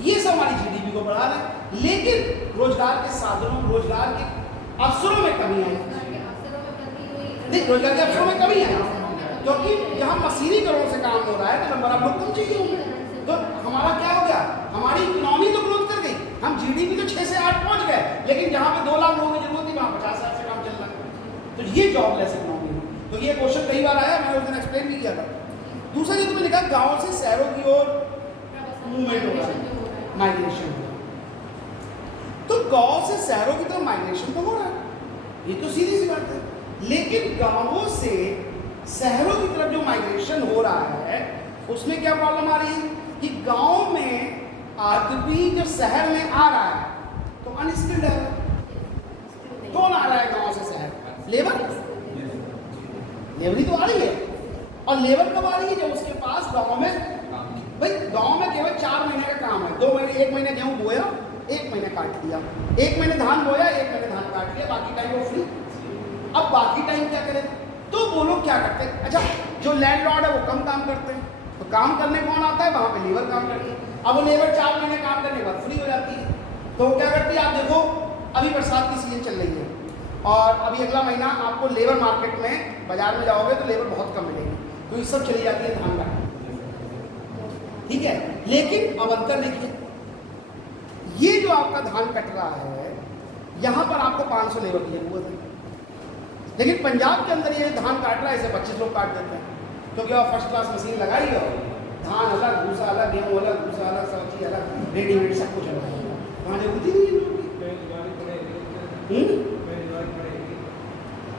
ये सब हमारी जीडीपी को बढ़ा रहे हैं। लेकिन रोजगार के साधनों, रोजगार के अवसरों में कमी आई नहीं, रोजगार के अवसरों में कमी है, क्योंकि जहाँ मशीनीकरण से काम हो रहा है तो नंबर ऑफ लोग कम चाहिए होंगे। तो हमारा क्या हो गया, हमारी इकोनॉमी तो ग्रोथ कर गई, हम जीडीपी तो 6 से 8 पहुंच गए, लेकिन जहाँ पे 2 लाख लोगों की जरूरत थी वहाँ 50,000 से काम चल रहा है। तो ये जॉबलेस इकोनॉमी है। तो ये क्वेश्चन कई बार आया, मैंने उस दिन एक्सप्लेन भी किया था। दूसरा जो तुमने लिखा, गाँव से शहरों की ओर मूवमेंट हो रहा है, माइग्रेशन हो रहा है। तो गाँव से शहरों की तरफ माइग्रेशन तो हो रहा है, ये तो सीधी सी बात है। लेकिन गाँवों से शहरों की तरफ जो माइग्रेशन हो रहा है उसमें क्या प्रॉब्लम आ रही है कि गांव में आदमी जो शहर में आ रहा है तो अनस्किल्ड है। कौन आ रहा है गांव से शहर? लेबर। लेबर ही तो आ रही है। और लेबर कब आ रही है? जब उसके पास गांव में, भाई गांव में केवल 4 महीने का काम है, 2 महीने, 1 महीने गेहूं बोया, 1 महीने काट दिया, 1 महीने धान बोया, 1 महीने धान काट लिया, बाकी टाइम वो फ्री। अब बाकी टाइम क्या करें? तो वो लोग क्या करते हैं, अच्छा जो लैंडलॉर्ड है वो कम काम करते हैं, तो काम करने कौन आता है? वहाँ पे लेबर काम करती है। अब वो लेबर 4 महीने काम करने के बाद फ्री हो जाती है, तो वो क्या करती है? आप देखो अभी बरसात की सीजन चल रही है और अभी अगला महीना आपको लेबर मार्केट में बाजार में जाओगे तो लेबर बहुत कम मिलेगी, तो ये सब चली जाती है धान काटने, ठीक है। लेकिन अब अंतर देखिए, ये जो आपका धान कट रहा है यहाँ पर आपको 500 लेबर की जरूरत है, लेकिन पंजाब के अंदर ये धान काट रहा है, इसे 25 लोग काट देते हैं, क्योंकि वह फर्स्ट क्लास मशीन लगाई है, धान अलग, भूसा अलग, गेहूँ अलग, भूसा अलग, सब चीज़ अलग, रेडीमेड सब कुछ अलग है, वहाँ जरूरत ही नहीं है।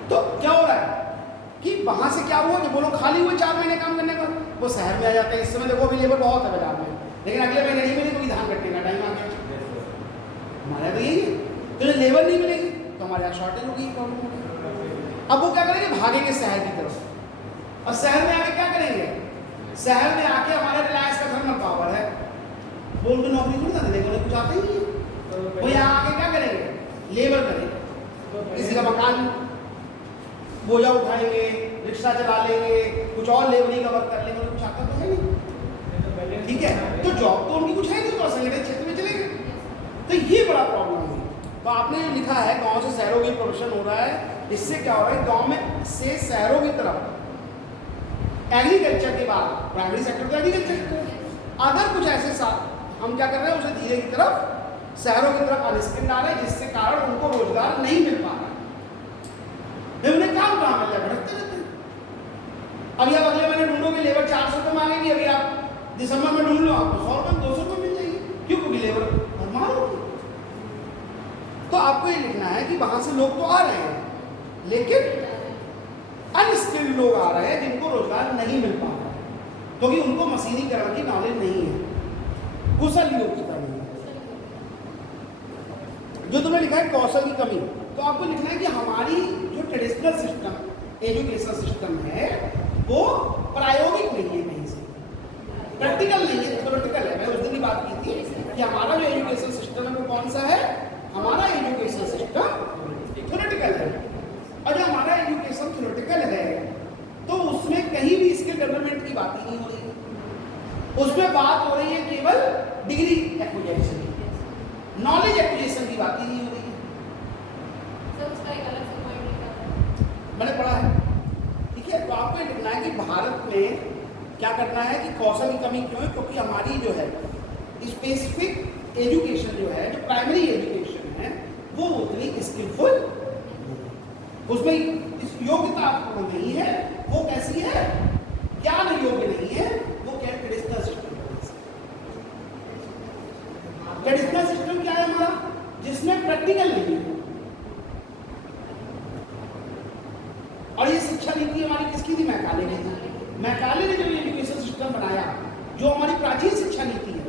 तो क्या हो रहा है कि वहाँ से क्या हुआ, जो वो लोग खाली हुए 4 महीने काम करने का, वो शहर में आ जाते हैं। इस समय देखो अभी लेबर बहुत है बाजार में, लेकिन अगले महीने नहीं मिलेगी, क्योंकि धान कटने का टाइम आ गया। हमारे तो यही है, तो जब लेबर नहीं मिलेगी तो हमारे यहाँ शॉर्टेज होगी, प्रॉब्लम होगी। अब वो क्या करेंगे? भागेंगे शहर की तरफ, और शहर में आके क्या करेंगे? शहर में आके हमारे रिलायंस का थर्मल पावर है, वो उनको नौकरी थोड़ी ना देंगे, उन्हें कुछ आता ही नहीं है। वो यहाँ आके क्या करेंगे? लेबर करेंगे, किसी का मकान बोझा उठाएंगे, रिक्शा चला लेंगे, कुछ और लेबरी का वर्क कर लेंगे, कुछ आता तो है नहीं, ठीक है। तो जॉब तो उनकी कुछ है नहीं, तो असंगठित क्षेत्र में चले गए। तो ये बड़ा प्रॉब्लम है। तो आपने जो लिखा है गाँव से शहरों की प्रोडक्शन हो रहा है, इससे क्या हो रहा है? गाँव में से शहरों की तरफ एग्रीकल्चर के बाद, प्राइमरी सेक्टर तो एग्रीकल्चर, अगर कुछ ऐसे साथ हम क्या कर रहे हैं, उसे धीरे की तरफ शहरों की तरफ अनस्किल्ड आ रहे हैं, जिससे कारण उनको रोजगार नहीं मिल पा रहा है। उन्हें काम कहाँ मिल रहा है? भटकते रहते हैं। अभी आप अगले महीने ढूंढोगे, लेबर 400 रुपये मांगेगी, अभी आप दिसंबर में ढूंढ लो, आपको 100 रुपये 200 रुपये मिल जाएगी, क्यों? क्योंकि लेबर भरमार होगी। तो आपको ये लिखना है कि वहां से लोग तो आ रहे हैं, लेकिन अनस्किल्ड लोग आ रहे हैं, जिनको रोजगार नहीं मिल पा रहा है, क्योंकि उनको मशीनीकरण की नॉलेज नहीं है, कुशल योग्यता नहीं है। जो तुमने लिखा है कौशल की कमी, तो आपको लिखना है कि हमारी जो ट्रेडिशनल सिस्टम एजुकेशन सिस्टम है वो प्रायोगिक नहीं है, कहीं से प्रैक्टिकल नहीं है, थ्योरेटिकल है। मैं उस दिन की बात की थी कि हमारा जो एजुकेशन सिस्टम है वो कौन सा है? हमारा एजुकेशन सिस्टम थ्योरेटिकल है, और जो हमारा एजुकेशन थ्योरेटिकल है तो उसमें कहीं भी स्किल डेवलपमेंट की बात ही नहीं हो रही है। उसमें बात हो रही है केवल डिग्री एक्विजिशन, नॉलेज एक्विजिशन की बात ही नहीं हो रही है। मैंने पढ़ा है, ठीक है। तो आपको लिखना है कि भारत में क्या करना है कि कौशल की कमी क्यों है? क्योंकि हमारी जो है स्पेसिफिक एजुकेशन जो है, जो प्राइमरी एजुकेशन है, वो उतनी स्किलफुल, उसमें इस योग्यता आपको नहीं है। वो कैसी है? ज्ञान योग्य नहीं है। वो क्या? Traditional system. ट्रेडिशनल सिस्टम क्या है हमारा? जिसमें प्रैक्टिकल नहीं है। और ये शिक्षा नीति हमारी किसकी थी? मैकाले की थी। मैकाले ने जो एजुकेशन सिस्टम बनाया, जो हमारी प्राचीन शिक्षा नीति है,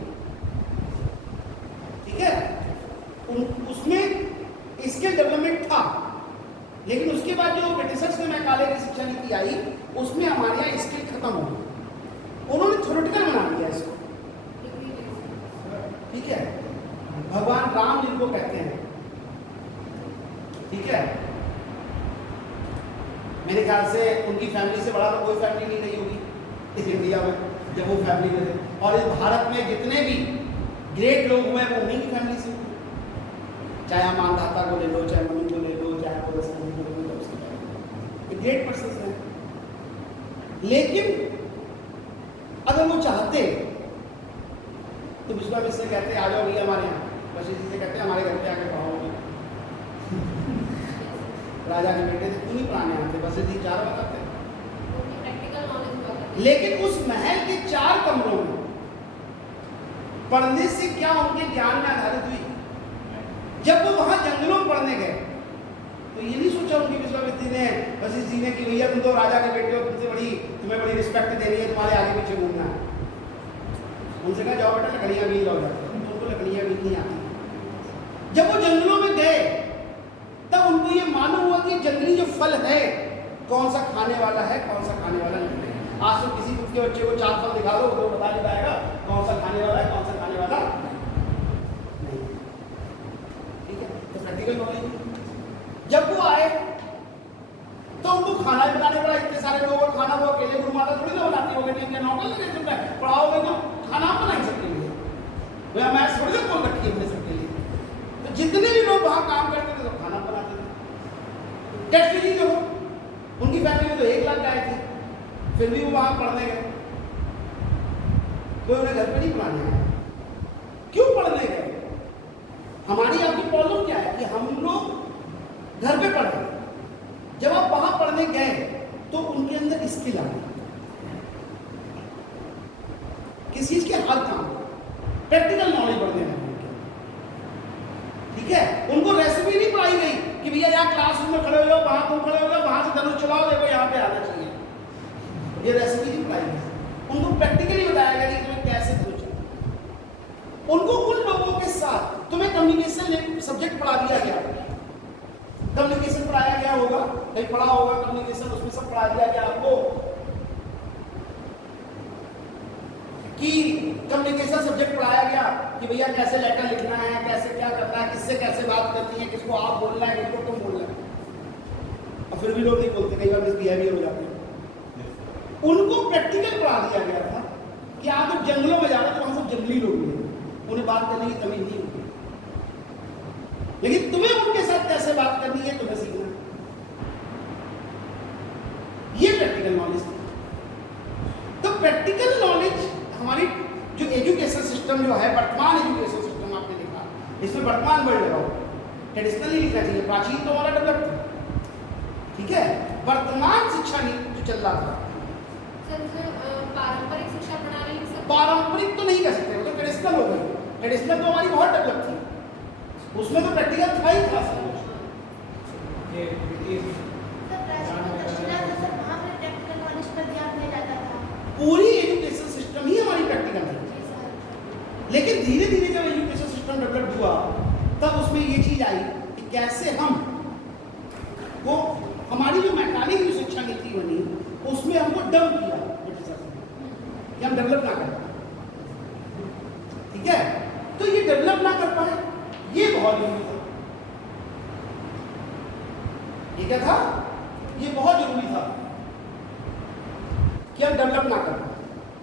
ठीक है, उसमें स्किल डेवलपमेंट था, लेकिन उसके बाद जो ब्रिटिशर्स ने मैकाले की शिक्षा नीति आई, उसमें हमारे यहाँ स्किल खत्म हो गई। उन्होंने थ्योरेटिकल बना दिया इसको, ठीक है। भगवान राम जिनको कहते हैं, ठीक है, मेरे ख्याल से उनकी फैमिली से बड़ा तो कोई फैमिली नहीं रही होगी इस इंडिया में जब वो फैमिली में थे। और इस भारत में जितने भी ग्रेट लोग हुए वो उन्हीं की फैमिली से हुए, चाहे आप मानधाता को ले लो, चाहे मनु को ले लो, चाहे आप रसमनी को ले लो, उसके ग्रेट पर्सन हैं। लेकिन अगर वो चाहते तो विश्वामित्र से कहते आ जाओ भैया हमारे यहाँ, वशिष्ठ जी से कहते हमारे घर पे आके पढ़ाओगे। राजा के बेटे से क्यों नहीं पढ़ाने आते, वशिष्ठ जी 4 बताते। लेकिन उस महल के 4 कमरों में पढ़ने से क्या उनके ज्ञान में आधारित हुई? जब वो वहां जंगलों में पढ़ने गए तो ये नहीं सोचा उनकी विश्वामित्र ने, वशिष्ठ जी ने कि भैया तुम तो राजा के बेटे हो, तुम्हें बड़ी रिस्पेक्ट देनी है, तुम्हारे आगे पीछे घूमना है। उनसे कहा जाओ बेटा लकड़ियां बीन लो, तुमको लकड़ियां बीन नहीं आती। जब वो जंगलों में गए तब उनको ये मालूम हुआ कि जंगली जो फल है कौन सा खाने वाला है, कौन सा खाने वाला नहीं है। आज तो किसी खुद के बच्चे को 4 फल दिखा दो तो बता नहीं पाएगा कौन सा खाने वाला है, कौन सा खाने वाला नहीं। ठीक है, तो प्रैक्टिकल नॉलेज। जब वो आए तो उनको खाना भी बनाने पड़ा, इतने सारे लोगों को खाना, वो अकेले गुरु माता थोड़ी ना बनाती होगी, इनके नौकर लगे तुमने पढ़ाओगे तो खाना आप बनाए सबके लिए, भैया मैं थोड़ी ना कौन रखी हमने सबके लिए। तो जितने भी लोग वहां काम करते थे तो खाना बनाते थे। टेस्ट जी जो उनकी फैमिली में तो 1 लाख गाय थी, फिर भी वो वहां पढ़ने गए, कोई उन्हें घर पे नहीं पढ़ाने आया। क्यों पढ़ने गए? हमारी आपकी प्रॉब्लम क्या है कि हम लोग घर पे पढ़े, जब आप वहां पढ़ने गए तो उनके अंदर स्किल आ गई, किस चीज के हाथ काम, प्रैक्टिकल नॉलेज बढ़ने लगी। ठीक है, उनको रेसिपी नहीं पढ़ाई गई कि भैया यहाँ क्लासरूम में खड़े हो जाओ, वहां तुम खड़े हो जाओ, वहां से धनुष चलाओ, देखो यहाँ पे आना चाहिए, ये रेसिपी नहीं पढ़ाई गई। उनको प्रैक्टिकली बताया गया कि तुम्हें कैसे धनुष चलाना। उनको उन लोगों के साथ तुम्हें कम्युनिकेशन सब्जेक्ट पढ़ा दिया गया, कम्युनिकेशन पढ़ाया गया होगा, कहीं पढ़ा होगा कम्युनिकेशन, उसमें सब पढ़ा दिया गया आपको कि कम्युनिकेशन सब्जेक्ट पढ़ाया गया कि भैया कैसे लेटर लिखना है, कैसे क्या करना है, किससे कैसे बात करनी है, किसको आप बोलना है, किसको तुम बोलना है। और फिर भी लोग नहीं बोलते, कई बार मिसबिहेवियर हो जाते हैं। उनको प्रैक्टिकल पढ़ा दिया गया था कि आप जब जंगलों में जा रहे हो तो वहां सब जंगली लोग हैं, उन्हें बात करने की तमीज नहीं होती, लेकिन तुम्हें उनके साथ कैसे बात करनी है तुम्हें सीखना। ये प्रैक्टिकल नॉलेज थी। तो प्रैक्टिकल नॉलेज हमारी जो एजुकेशन सिस्टम जो है, वर्तमान एजुकेशन सिस्टम आपने लिखा, इसमें वर्तमान वर्ड लगाओ, ट्रेडिशनली लिखना चाहिए, प्राचीन तो हमारा डेवलप था। ठीक है, वर्तमान शिक्षा नीति जो चल रहा था, पारंपरिक शिक्षा प्रणाली, पारंपरिक तो नहीं कह सकते, वो तो ट्रेडिशनल हो गई। ट्रेडिशनल तो हमारी बहुत डेवलप थी, उसमें तो प्रैक्टिकल था ही था सब कुछ। पूरी एजुकेशन सिस्टम ही हमारी प्रैक्टिकल है, लेकिन धीरे धीरे जब एजुकेशन सिस्टम डेवलप हुआ तब उसमें ये चीज आई कि कैसे हम वो हमारी जो मैकेनिक जो शिक्षा नीति बनी उसमें हमको डंप किया कि हम डेवलप ना कर पाए। ठीक है, तो ये डेवलप ना कर पाए, ये बहुत जरूरी था। ये क्या था? ये बहुत जरूरी था कि हम डेवलप ना कर पाए,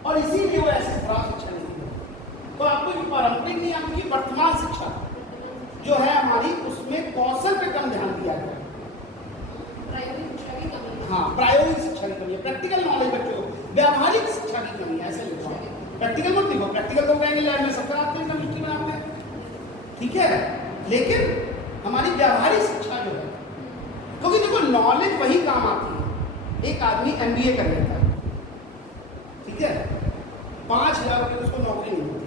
और इसीलिए वो ऐसी खराब शिक्षा नीति है। तो आपको ये पारंपरिक नहीं, आपकी वर्तमान शिक्षा जो है हमारी, उसमें कौशल पे कम ध्यान दिया गया। हाँ, प्रायोगिक शिक्षा की कमी है, प्रैक्टिकल नॉलेज बच्चों को, व्यावहारिक शिक्षा की कमी है, ऐसे लिखो। प्रैक्टिकल मत लिखो, प्रैक्टिकल तो कहेंगे लैब में सब कराते हैं, केमिस्ट्री बनाते हैं, ठीक है, लेकिन हमारी व्यावहारिक शिक्षा जो है, क्योंकि देखो नॉलेज वही काम आती है। एक आदमी MBA कर लेता है, ठीक है, 5,000 रुपये उसको नौकरी नहीं मिलती।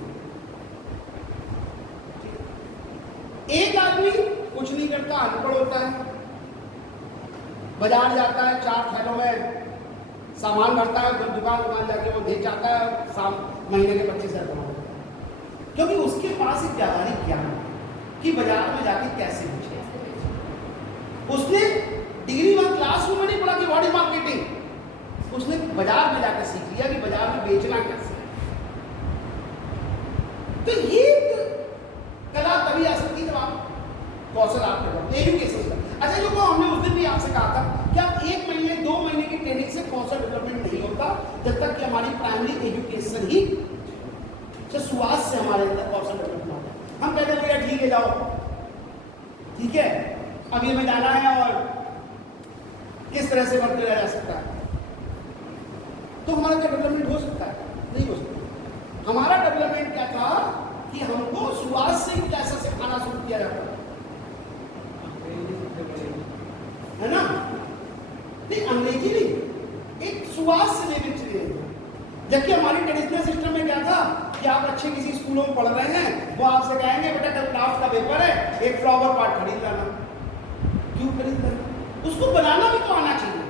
एक आदमी कुछ नहीं करता, अनपढ़ होता है, बाजार जाता है, 4 थैलों में सामान भरता है, दुकान जाके वो बेच आता है, महीने के 25,000 कमाता है, क्योंकि उसके पास एक व्यावहारिक ज्ञान है कि बाजार में जाके कैसे बेचे। उसने डिग्री वन क्लासरूम में नहीं पढ़ा कि व्हाट इज मार्केटिंग, उसने बाजार में जाकर सीख लिया कि बाजार में बेचना कैसे है। तो ये कला तभी आ सकती है जब आप कौशल आप डेवलप एजुकेशन का। अच्छा, जो को हमने उस दिन भी आपसे कहा था कि आप 1 महीने 2 महीने की ट्रेनिंग से कौशल डेवलपमेंट नहीं होता जब तक कि हमारी प्राइमरी एजुकेशन ही शुरुआत से हमारे अंदर कौशल डेवलपमेंट जी के जाओ, ठीक है, अब ये में जाना है और किस तरह से बढ़ते रहा जा सकता है। तो हमारा क्या डेवलपमेंट हो सकता है? नहीं हो सकता। हमारा डेवलपमेंट क्या था कि हमको शुरुआत से ही कैसा सिखाना शुरू किया जाता है ना, नहीं अंग्रेजी नहीं, एक शुरुआत से लेकर चले। जबकि हमारी ट्रेडिशनल सिस्टम में क्या था कि आप अच्छे किसी स्कूलों में पढ़ रहे हैं, वो आपसे कहेंगे बेटा कल क्राफ्ट का पेपर है, एक फ्लावर पार्ट खरीद लाना। क्यों खरीद लाना? उसको बनाना भी तो आना चाहिए।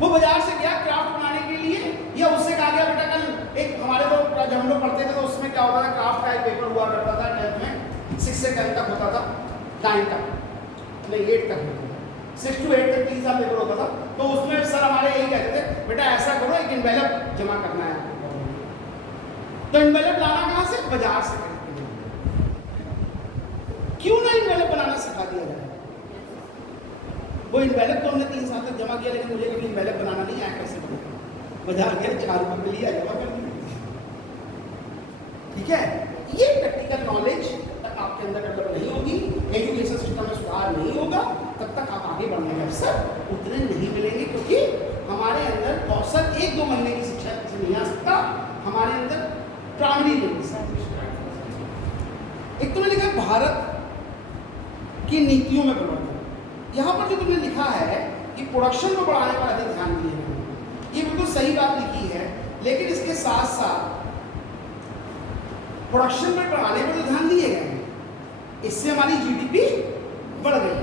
वो बाजार से गया क्राफ्ट बनाने के लिए, या उससे कहा गया बेटा कल एक हमारे तो जब हम लोग पढ़ते थे तो उसमें क्या होता था, क्राफ्ट का एक पेपर हुआ करता था 10th में, 6 से 10 तक होता था, 9 तक नहीं 8 तक होता था, 6 to 8 तक 3 साल पेपर होता था। तो उसमें सर हमारे यही कहते थे बेटा ऐसा करो एक इन्वेलप जमा करना है आपको। तो इन्वेलप लाना कहाँ से? बाजार से। क्यों ना इन्वेलप बनाना सिखा दिया जाए? वो इन्वेलप तो हमने 3 साल तक जमा किया, लेकिन मुझे कभी इन्वेलप बनाना नहीं आया। कैसे बनाना? बाजार गए 4 रुपये में लिया, जमा कर दिया। ठीक है, ये प्रैक्टिकल नॉलेज तक आपके अंदर डेवलप नहीं होगी, एजुकेशन सिस्टम में सुधार नहीं होगा, तब तक आप आगे बढ़ने के अवसर उतने नहीं मिलेंगे। क्योंकि हमारे अंदर कौशल 1-2 महीने की शिक्षा से नहीं आ सकता, हमारे अंदर प्राइमरी लेवल से। एक तो मैंने लिखा भारत की नीतियों में परिवर्तन। यहाँ पर जो तुमने लिखा है कि प्रोडक्शन को बढ़ाने पर अधिक ध्यान दिए गए, ये बिल्कुल सही बात लिखी है, लेकिन इसके साथ साथ प्रोडक्शन में बढ़ाने पर तो ध्यान दिए गए हैं, इससे हमारी जीडीपी बढ़ गई,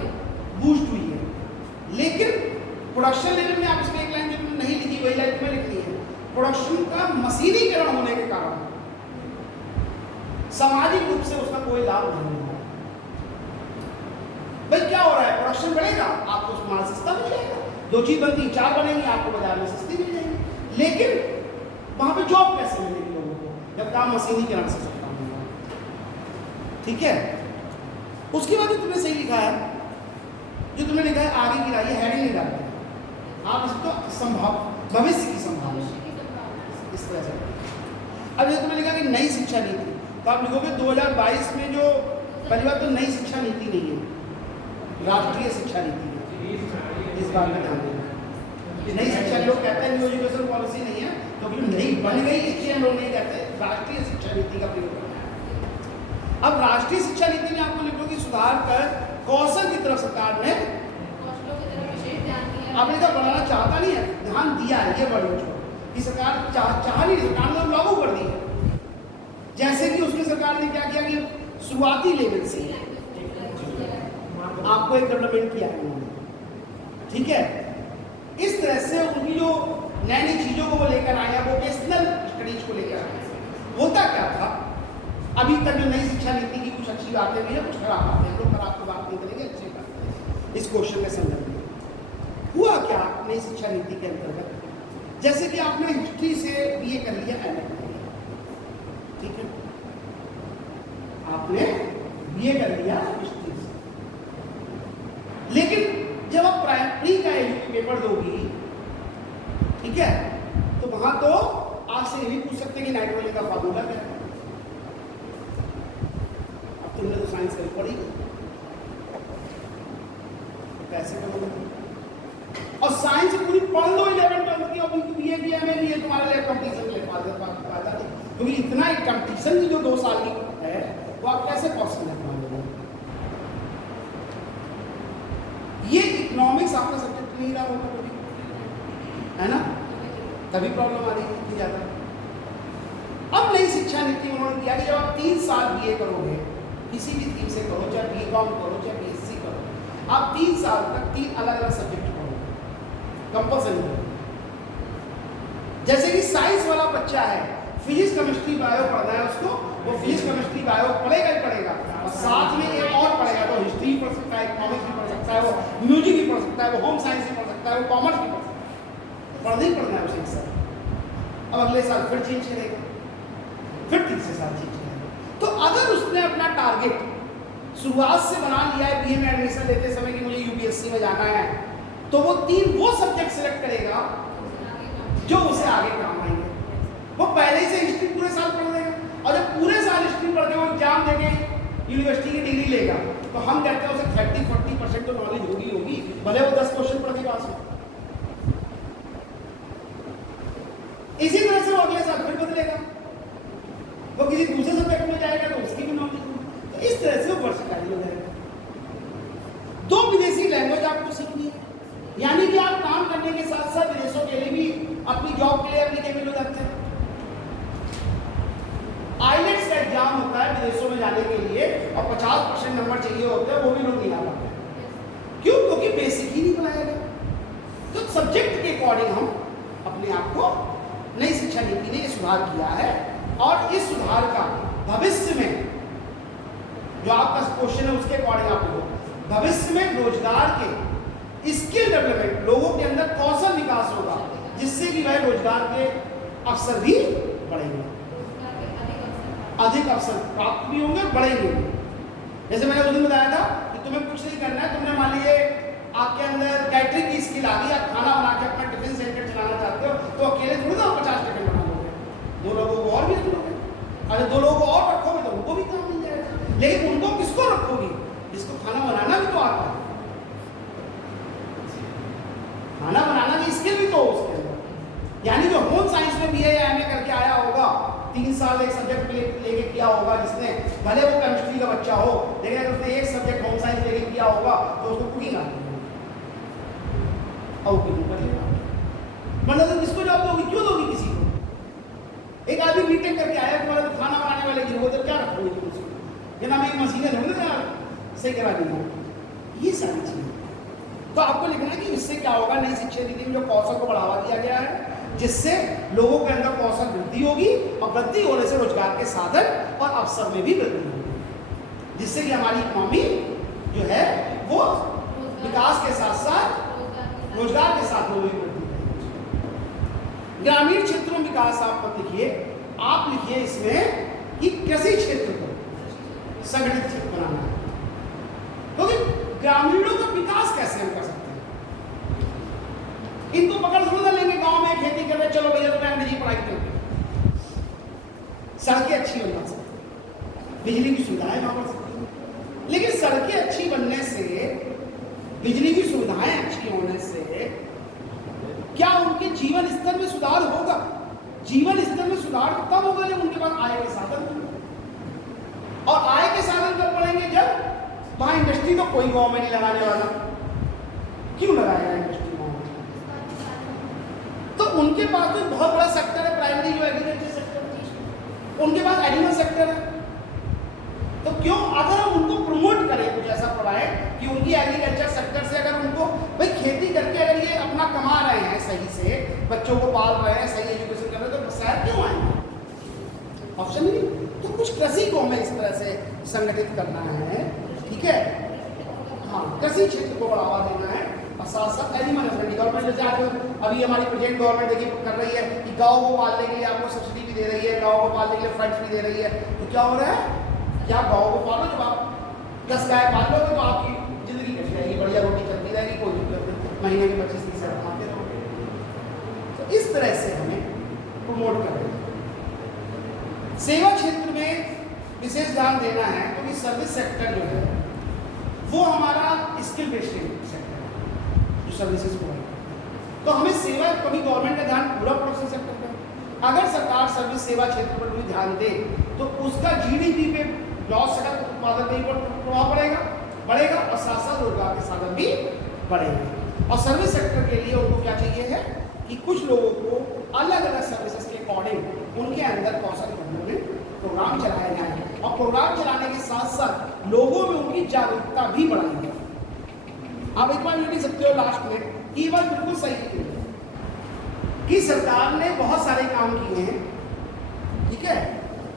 बूस्ट हुई है। लेकिन प्रोडक्शन लेवल में आप इसमें एक लाइन जो तुमने नहीं लिखी वही लाइन तुम्हें लिखनी है, प्रोडक्शन का मशीनीकरण होने के कारण सामाजिक रूप से उसका कोई लाभ नहीं हो रहा। भाई क्या हो रहा है, प्रोडक्शन बढ़ेगा, आपको माल सस्ता मिल जाएगा, 2 चीज बनती 4 बनेंगी, आपको बाजार में सस्ती मिल जाएगी। लेकिन वहां पे जॉब कैसे मिलेगी लोगों को जब काम मशीनीकरण से सकता होगा? ठीक है। उसके बाद जो तुमने सही लिखा है, जो तुमने लिखा है आगे की राय, हेडिंग नहीं डालते आप, इसको संभाव भविष्य की संभावना इस तरह से। अब जैसे तुमने लिखा कि नई शिक्षा नीति, तो आप लिखोगे 2022 में जो पहली बात तो नई शिक्षा नीति नहीं है, राष्ट्रीय शिक्षा नीति है। इस बात में ध्यान देना। नई शिक्षा लोग कहते हैं न्यू एजुकेशन पॉलिसी नहीं है, तो फिर नई बन गई इसलिए हम लोग नहीं कहते, राष्ट्रीय शिक्षा नीति का प्रयोग करना है। अब राष्ट्रीय शिक्षा नीति में आपको लिखो कि सुधार कर कौशल की तरफ सरकार ने आपने कहा बढ़ाना चाहता नहीं है, ध्यान दिया है, ये वर्ड यूज करो कि सरकार चाह नहीं, सरकार ने लागू कर दी है। जैसे कि उसमें सरकार ने क्या किया कि शुरुआती लेवल से आपको एक डेवलपमेंट किया है उन्होंने, ठीक है। इस तरह से उनकी जो नई नई चीजों को वो लेकर आए हैं, वोकेशनल स्टडीज को लेकर आए हैं। होता क्या था, अभी तक जो नई शिक्षा नीति की कुछ अच्छी बातें भी है, कुछ खराब बातें हैं, लोग खराब तो बात नहीं करेंगे, अच्छी बात करेंगे। इस क्वेश्चन के संदर्भ में हुआ क्या नई शिक्षा नीति के अंतर्गत, जैसे कि आपने हिस्ट्री से बीए कर लिया, एमए कर लिया, ठीक है, आपने बीए कर लिया हिस्ट्री से, लेकिन जब आप प्राइमरी का पेपर दोगी, ठीक है, तो वहां तो आपसे ये भी पूछ सकते कि नाइट्रोजन का फार्मूला क्या है। अब तुमने तो साइंस करी पढ़ी, कैसे करोगे? और साइंस पूरी पढ़ लो 11th की, और बीए की एमए की है, तुम्हारे लिए कंपटीशन ले पाता नहीं, क्योंकि इतना एक कंपटीशन की जो 2 साल की है वो आप कैसे पॉसिबल है? ये इकोनॉमिक्स आपका सब्जेक्ट नहीं रहा होगा कभी, है ना, तभी प्रॉब्लम आ रही है इतनी ज़्यादा। अब नई शिक्षा नीति उन्होंने किया कि जब आप 3 साल बीए करोगे, किसी भी थीम से करो, चाहे बीकॉम करो चाहे बीएससी करो, आप 3 साल तक 3 अलग अलग सब्जेक्ट पढ़ोगे, कंपल्सरी करो। जैसे कि साइंस वाला बच्चा है, फिजिक्स केमिस्ट्री बायो पढ़ना है उसको, वो फिजिक्स केमिस्ट्री बायो पढ़ेगा ही पढ़ेगा, और साथ में एक और पढ़ेगा, तो हिस्ट्री पढ़ सकता है, इकोनॉमिक्स भी पढ़ सकता है, वो म्यूजिक भी पढ़ सकता है, वो होम साइंस भी पढ़ सकता है, वो कॉमर्स भी पढ़ सकता है, पढ़ना ही पढ़ना है उसे एक साल। अब अगले साल फिर चेंज करेगा, फिर तीसरे साल चेंज करेगा। तो अगर उसने अपना टारगेट शुरुआत से बना लिया है बीए में एडमिशन लेते समय कि मुझे यूपीएससी में जाना है, तो वो 3 वो सब्जेक्ट सिलेक्ट करेगा जो उसे आगे काम आएंगे। वो पहले ही से हिस्ट्री पूरे साल पढ़ लेगा, और जब पूरे साल हिस्ट्री पढ़ यूनिवर्सिटी की डिग्री लेगा तो हम कहते हैं उसे 30-40% तो नॉलेज होगी, भले वो 10 क्वेश्चन पढ़ के पास हो। इसी तरह से वो अगले साल फिर बदलेगा, वो किसी दूसरे सब्जेक्ट में जाएगा तो उसकी भी नॉलेज होगी। तो इस तरह से वो वर्सटाइल हो जाएगा। 2 विदेशी लैंग्वेज आपको सीखनी है, यानी कि आप काम करने के साथ साथ विदेशों के लिए भी अपनी जॉब के लिए एप्लीकेबल हो जाते हैं। आईलेट्स का एग्जाम होता है विदेशों में जाने के लिए और 50% नंबर चाहिए होते हैं, वो भी लोग नहीं आ पाते। क्यों? क्योंकि बेसिक ही नहीं बनाया गया। तो सब्जेक्ट के अकॉर्डिंग हम अपने आप को नई शिक्षा नीति ने सुधार किया है और इस सुधार का भविष्य में जो आपका क्वेश्चन है उसके अकॉर्डिंग आप लोग भविष्य में रोजगार के स्किल डेवलपमेंट, लोगों के अंदर कौशल विकास होगा जिससे कि वह रोजगार के अवसर भी बढ़ेंगे, अधिक अवसर प्राप्त भी होंगे, बढ़ेंगे। जैसे मैंने उस दिन बताया था कि तुम्हें कुछ नहीं करना है, तुमने मान लीजिए आपके अंदर कैटरिंग की स्किल आ गई, आप खाना बना के अपना टिफिन सेंटर चलाना चाहते हो तो अकेले थोड़ी ना 50 टिफिन बना लोगे, 2 लोगों को और भी रख लोगे। अरे 2 लोगों को और रखोगे तो उनको भी काम मिल जाएगा। लेकिन उनको किसको रखोगी? जिसको खाना बनाना भी तो आता है, खाना बनाना की स्किल भी तो उसके अंदर, यानी जो होम साइंस में BA या MA करके आया होगा, 3 साल एक सब्जेक्ट लेके किया होगा, जिसने भले वो केमिस्ट्री का बच्चा हो लेकिन अगर उसने एक सब्जेक्ट होम साइंस लेके किया होगा तो उसको कुकिंग आती है और कुकिंग करेगा। मतलब इसको जॉब दोगी, क्यों दोगी किसी को? एक आदमी बीटेक करके आया, तुम्हारे तो खाना बनाने वाले की जरूरत है, क्या रखोगे तुम उसको? ये नाम एक मशीनें ढूंढ ना सही करा दी। ये सारी चीजें तो आपको लिखना है कि इससे क्या होगा। नई शिक्षा नीति में जो कौशल को बढ़ावा दिया गया है, जिससे लोगों के अंदर कौशल वृद्धि होगी और वृद्धि होने से रोजगार के साधन और अवसर में भी वृद्धि होगी, जिससे कि हमारी इकोनॉमी जो है वो विकास के साथ साथ रोजगार के साथ में भी वृद्धि होगी। ग्रामीण क्षेत्रों में विकास आप मत लिखिए, आप लिखिए इसमें कि कृषि क्षेत्र को संगठित क्षेत्र बनाना है, क्योंकि ग्रामीणों का विकास कैसे हम कर सकते हैं? इनको पकड़ थोड़ा लेंगे, गांव में खेती कर रहे, चलो भैया तुम्हें अंग्रेजी पढ़ाई करके सड़कें अच्छी बनवा सकते हैं, बिजली की सुविधाएं वहां बढ़ सकती हैं। लेकिन सड़कें अच्छी बनने से, बिजली की सुविधाएं अच्छी होने से क्या उनके जीवन स्तर में सुधार होगा? जीवन स्तर में सुधार तब होगा जब उनके पास आय के साधन होंगे, और आय के साधन कब बढ़ेंगे? जब वहां इंडस्ट्री तो कोई गांव में नहीं लगाने वाला, क्यों लगाएगा इंडस्ट्री गांव में? तो उनके पास तो बहुत बड़ा सेक्टर है, प्राइमरी जो एग्रीकल्चर सेक्टर, उनके पास एनिमल सेक्टर है। तो क्यों अगर हम उनको प्रमोट करें, कुछ ऐसा पढ़ाए कि उनकी एग्रीकल्चर सेक्टर से अगर उनको भाई खेती करके अगर ये अपना कमा रहे हैं, सही से बच्चों को पाल रहे हैं, सही एजुकेशन कर रहे हैं, तो शहर क्यों आएंगे? ऑप्शन नहीं। तो कुछ कृषि को हमें इस तरह से संगठित करना है, ठीक है? हाँ, कृषि क्षेत्र को बढ़ावा देना है और साथ साथ एनिमल हस्बेंड्री। गवर्नमेंट जैसे आज अभी हमारी प्रेजेंट गवर्नमेंट देखिए कर रही है कि गाँव को पालने के लिए आपको सब्सिडी भी दे रही है, गाँव को पालने के लिए फंड्स भी दे रही है। तो क्या हो रहा है? क्या गाँव को पालो, जब आप 10 गाय पाल लोगे तो आपकी जिंदगी कट जाएगी, बढ़िया रोटी चलती रहेगी, कोई दिक्कत नहीं, महीने के 25-30 हज़ार कमाते रहोगे। तो इस तरह से हमें प्रमोट कर रहे हैं। सेवा क्षेत्र में विशेष ध्यान देना है, क्योंकि सर्विस सेक्टर जो है वो हमारा स्किल बेस्ड सेक्टर है जो सर्विसेज प्रोवाइड करता है। तो हमें सेवा, कभी गवर्नमेंट का ध्यान पूरा प्रोडक्शन सेक्टर पर। अगर सरकार सर्विस सेवा क्षेत्र पर भी ध्यान दे तो उसका GDP पे ग्रॉस सड़क उत्पादन पर प्रभाव बढ़ेगा और साथ साथ रोजगार के साधन भी बढ़ेंगे। और सर्विस सेक्टर के लिए उनको क्या चाहिए है कि कुछ लोगों को अलग अलग सर्विसेज के अकॉर्डिंग उनके अंदर कौशल डेवलपमेंट प्रोग्राम चलाए जाएंगे और प्रोग्राम चलाने के साथ साथ लोगों में उनकी जागरूकता भी बढ़ाएंगे। आप एक बार ये भी सकते हो लास्ट में कि ये बात बिल्कुल सही है कि सरकार ने बहुत सारे काम किए हैं, ठीक है,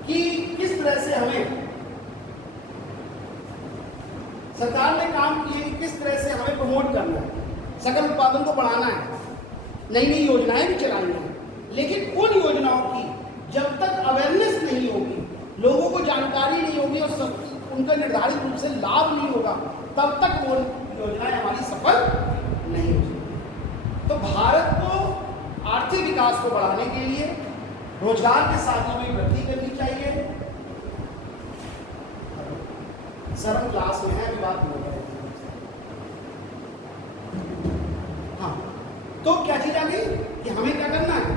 कि किस तरह से हमें सरकार ने काम किए, किस तरह से हमें प्रमोट करना है, सकल उत्पादन को बढ़ाना है, नई नई योजनाएं भी चलाई हैं। लेकिन उन योजनाओं की जब तक अवेयरनेस नहीं होगी, लोगों को जानकारी नहीं होगी और उनका निर्धारित रूप से लाभ नहीं होगा, तब तक वो योजनाएं हमारी सफल नहीं हो सकती। तो भारत को आर्थिक विकास को बढ़ाने के लिए रोजगार के साधनों में वृद्धि करनी चाहिए, सर हम क्लास में हैं, अभी बात नहीं है। हाँ, तो क्या चीज आ गई कि हमें क्या करना है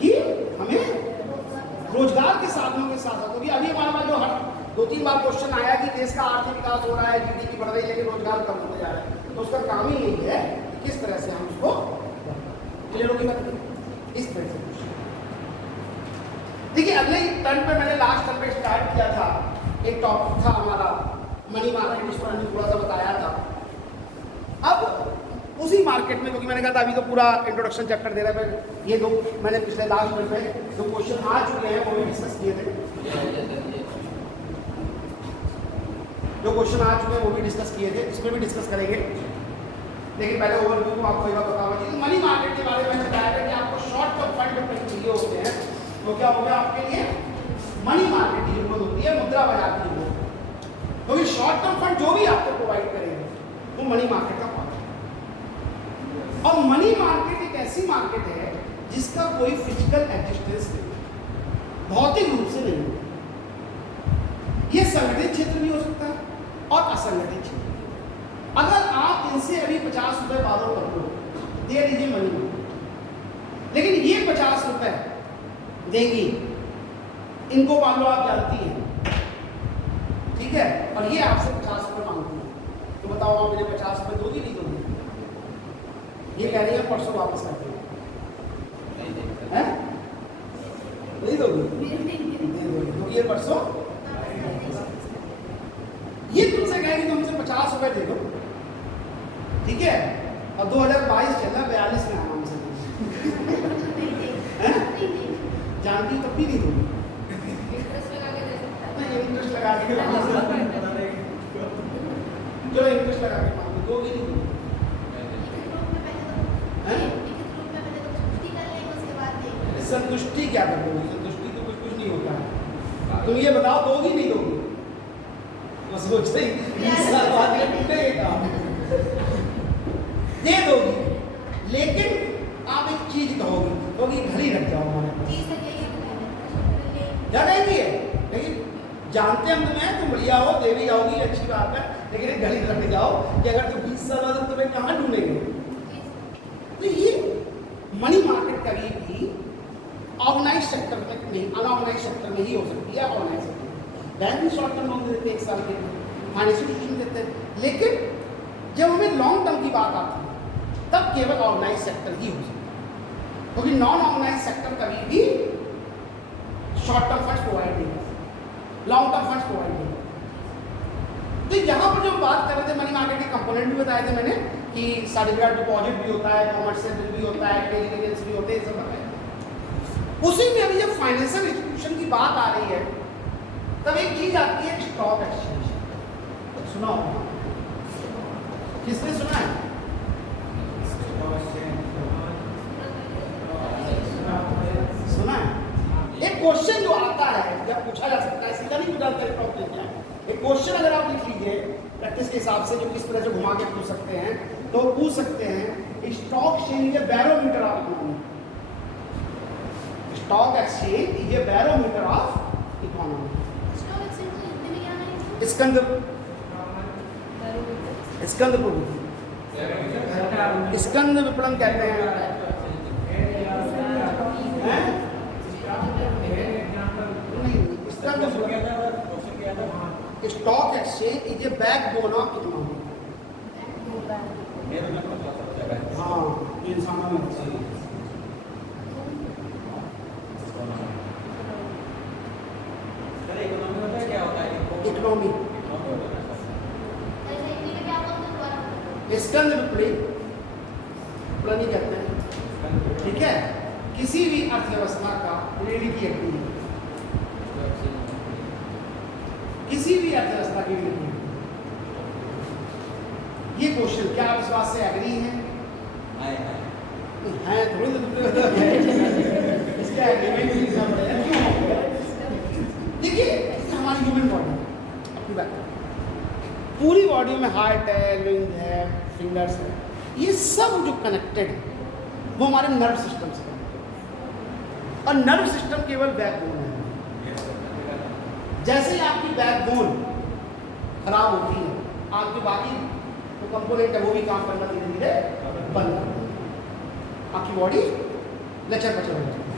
कि हमें रोजगार के साधनों के साथ साथ, क्योंकि अभी हमारे पास जो हर 2-3 बार क्वेश्चन आया कि देश का आर्थिक विकास हो रहा है, जीडीपी बढ़ रही है, लेकिन रोजगार कम होते जा रहा है, तो उसका काम ही यही है कि किस तरह से हम उसको क्लियर होगी बात इस तरह से। देखिए अगले टर्न पे मैंने लास्ट टर्न पे स्टार्ट किया था, एक टॉपिक था हमारा मनी मार्केट, जिस पर हमने थोड़ा सा बताया था। अब उसी मार्केट में, क्योंकि मैंने कहा था अभी तो पूरा इंट्रोडक्शन चैप्टर दे रहा है, ये दो मैंने पिछले लास्ट टर्न पे जो क्वेश्चन आ चुके हैं वो भी डिस्कस किए थे, जो क्वेश्चन आ चुके हैं वो भी डिस्कस किए थे, इसमें भी डिस्कस करेंगे। लेकिन पहले ओवरव्यू को आपको एक बात बताऊंगा कि मनी मार्केट के बारे में मैंने बताया था कि आपको शॉर्ट टर्म फंड कहीं चाहिए होते हैं, तो क्या होगा आपके लिए मनी मार्केट की जरूरत होती है, मुद्रा बाजार की जरूरत होती है। क्योंकि शॉर्ट टर्म फंड जो भी आपको प्रोवाइड करेंगे वो मनी मार्केट का पार्ट है। और मनी मार्केट एक ऐसी मार्केट है जिसका कोई फिजिकल एग्जिस्टेंस नहीं है, भौतिक रूप से नहीं है। ये संगठित क्षेत्र भी हो सकता है और असंगठित क्षेत्र। अगर आप इनसे अभी 50 रुपए बारो कर लो, दे दीजिए मनी मार्केट, लेकिन ये 50 रुपए देंगी, इनको मान लो आप जानती हैं, ठीक है, और ये आपसे 50 रुपए मांगती है, तो बताओ आप मुझे 50 रुपए दोगी नहीं दोगी? ये कह रही है परसों वापस कर देंगे, नहीं दोगी? दे दोगी, क्योंकि ये परसों ये तुमसे कहेगी तो हमसे 50 रुपए दे दो, ठीक है, और 2022 चल रहा, 42 में आना हमसे जानती तब भी नहीं दूंगी, इंटरेस्ट लगा के चलो इंटरेस्ट लगा के मांग दोगी नहीं दूंगी। संतुष्टि क्या कर दोगी? संतुष्टि तो कुछ नहीं होता है, तुम ये बताओ दोगी नहीं दोगी? बस सोच रही दे दोगी, लेकिन आप एक चीज कहोगी, क्योंकि घर ही रख जाओ हमारे पास, क्या कहेंगी? लेकिन जानते हम तुम्हें, तुम बढ़िया हो, देवी जाओगी, अच्छी बात है, लेकिन एक घर ही रख जाओ कि अगर तुम 20 साल बाद तुम्हें कहाँ ढूंढेंगे? तो ये मनी मार्केट कभी भी ऑर्गेनाइज सेक्टर में नहीं, अनऑर्गेनाइज सेक्टर में ही हो सकती है। ऑर्गेनाइज सेक्टर बैंक भी शॉर्ट टर्म लोन देते हैं, 1 साल के लिए फाइनेंशियल इंस्टीट्यूशन देते हैं, लेकिन जब हमें लॉन्ग टर्म की बात आती है तब केवल ऑर्गेनाइज सेक्टर ही हो सकता है, क्योंकि नॉन ऑर्गेनाइज सेक्टर कभी भी शॉर्ट टर्म फंड्स प्रोवाइड नहीं करते, लॉन्ग टर्म फंड्स प्रोवाइड नहीं करते। तो यहाँ पर जो बात कर रहे थे मनी मार्केट के कंपोनेंट भी बताए थे मैंने कि सर्टिफिकेट डिपॉजिट भी होता है, कॉमर्शियल बिल भी होता है, क्रेडिट भी होते हैं, सब बताया। उसी में अभी जब फाइनेंशियल इंस्टीट्यूशन की बात आ रही है तब एक चीज आती है स्टॉक एक्सचेंज। सुना होगा, किसने सुना है? सुना है? एक क्वेश्चन जो आता है जब पूछा जा सकता है, सीधा नहीं पूछा जाता है, एक क्वेश्चन अगर आप लिख लीजिए प्रैक्टिस के हिसाब से, जो किस तरह से घुमा के पूछ सकते हैं, तो पूछ सकते हैं stock exchange is barometer of economy. Stock exchange is a barometer of economy. Skand Skand Prabhu, Skand विपणन कहते हैं। Stock exchange is a backbone of economy. हाँ, इंसानों में इकोनॉमी स्कंद विपणन कहते हैं, ठीक है, किसी भी अर्थव्यवस्था का रीढ़ की हड्डी है, किसी भी अर्थव्यवस्था की रीढ़ की हड्डी। ये क्वेश्चन क्या आप इस बात से एग्री हैं? हैं थोड़ी इसका एग्रीमेंट भी लिखना पड़ेगा। देखिए हमारी ह्यूमन बॉडी अपनी बात, पूरी बॉडी में हार्ट है, लंग है, फिंगर्स है, ये सब जो कनेक्टेड है वो हमारे नर्व सिस्टम से, और नर्व सिस्टम केवल बैकबोन है। जैसे ही आपकी बैकबोन खराब होती है, आपके बाकी जो कंपोनेंट है वो भी काम करना धीरे धीरे बंद कर देते हैं, आपकी बॉडी लचर पचर हो जाती है।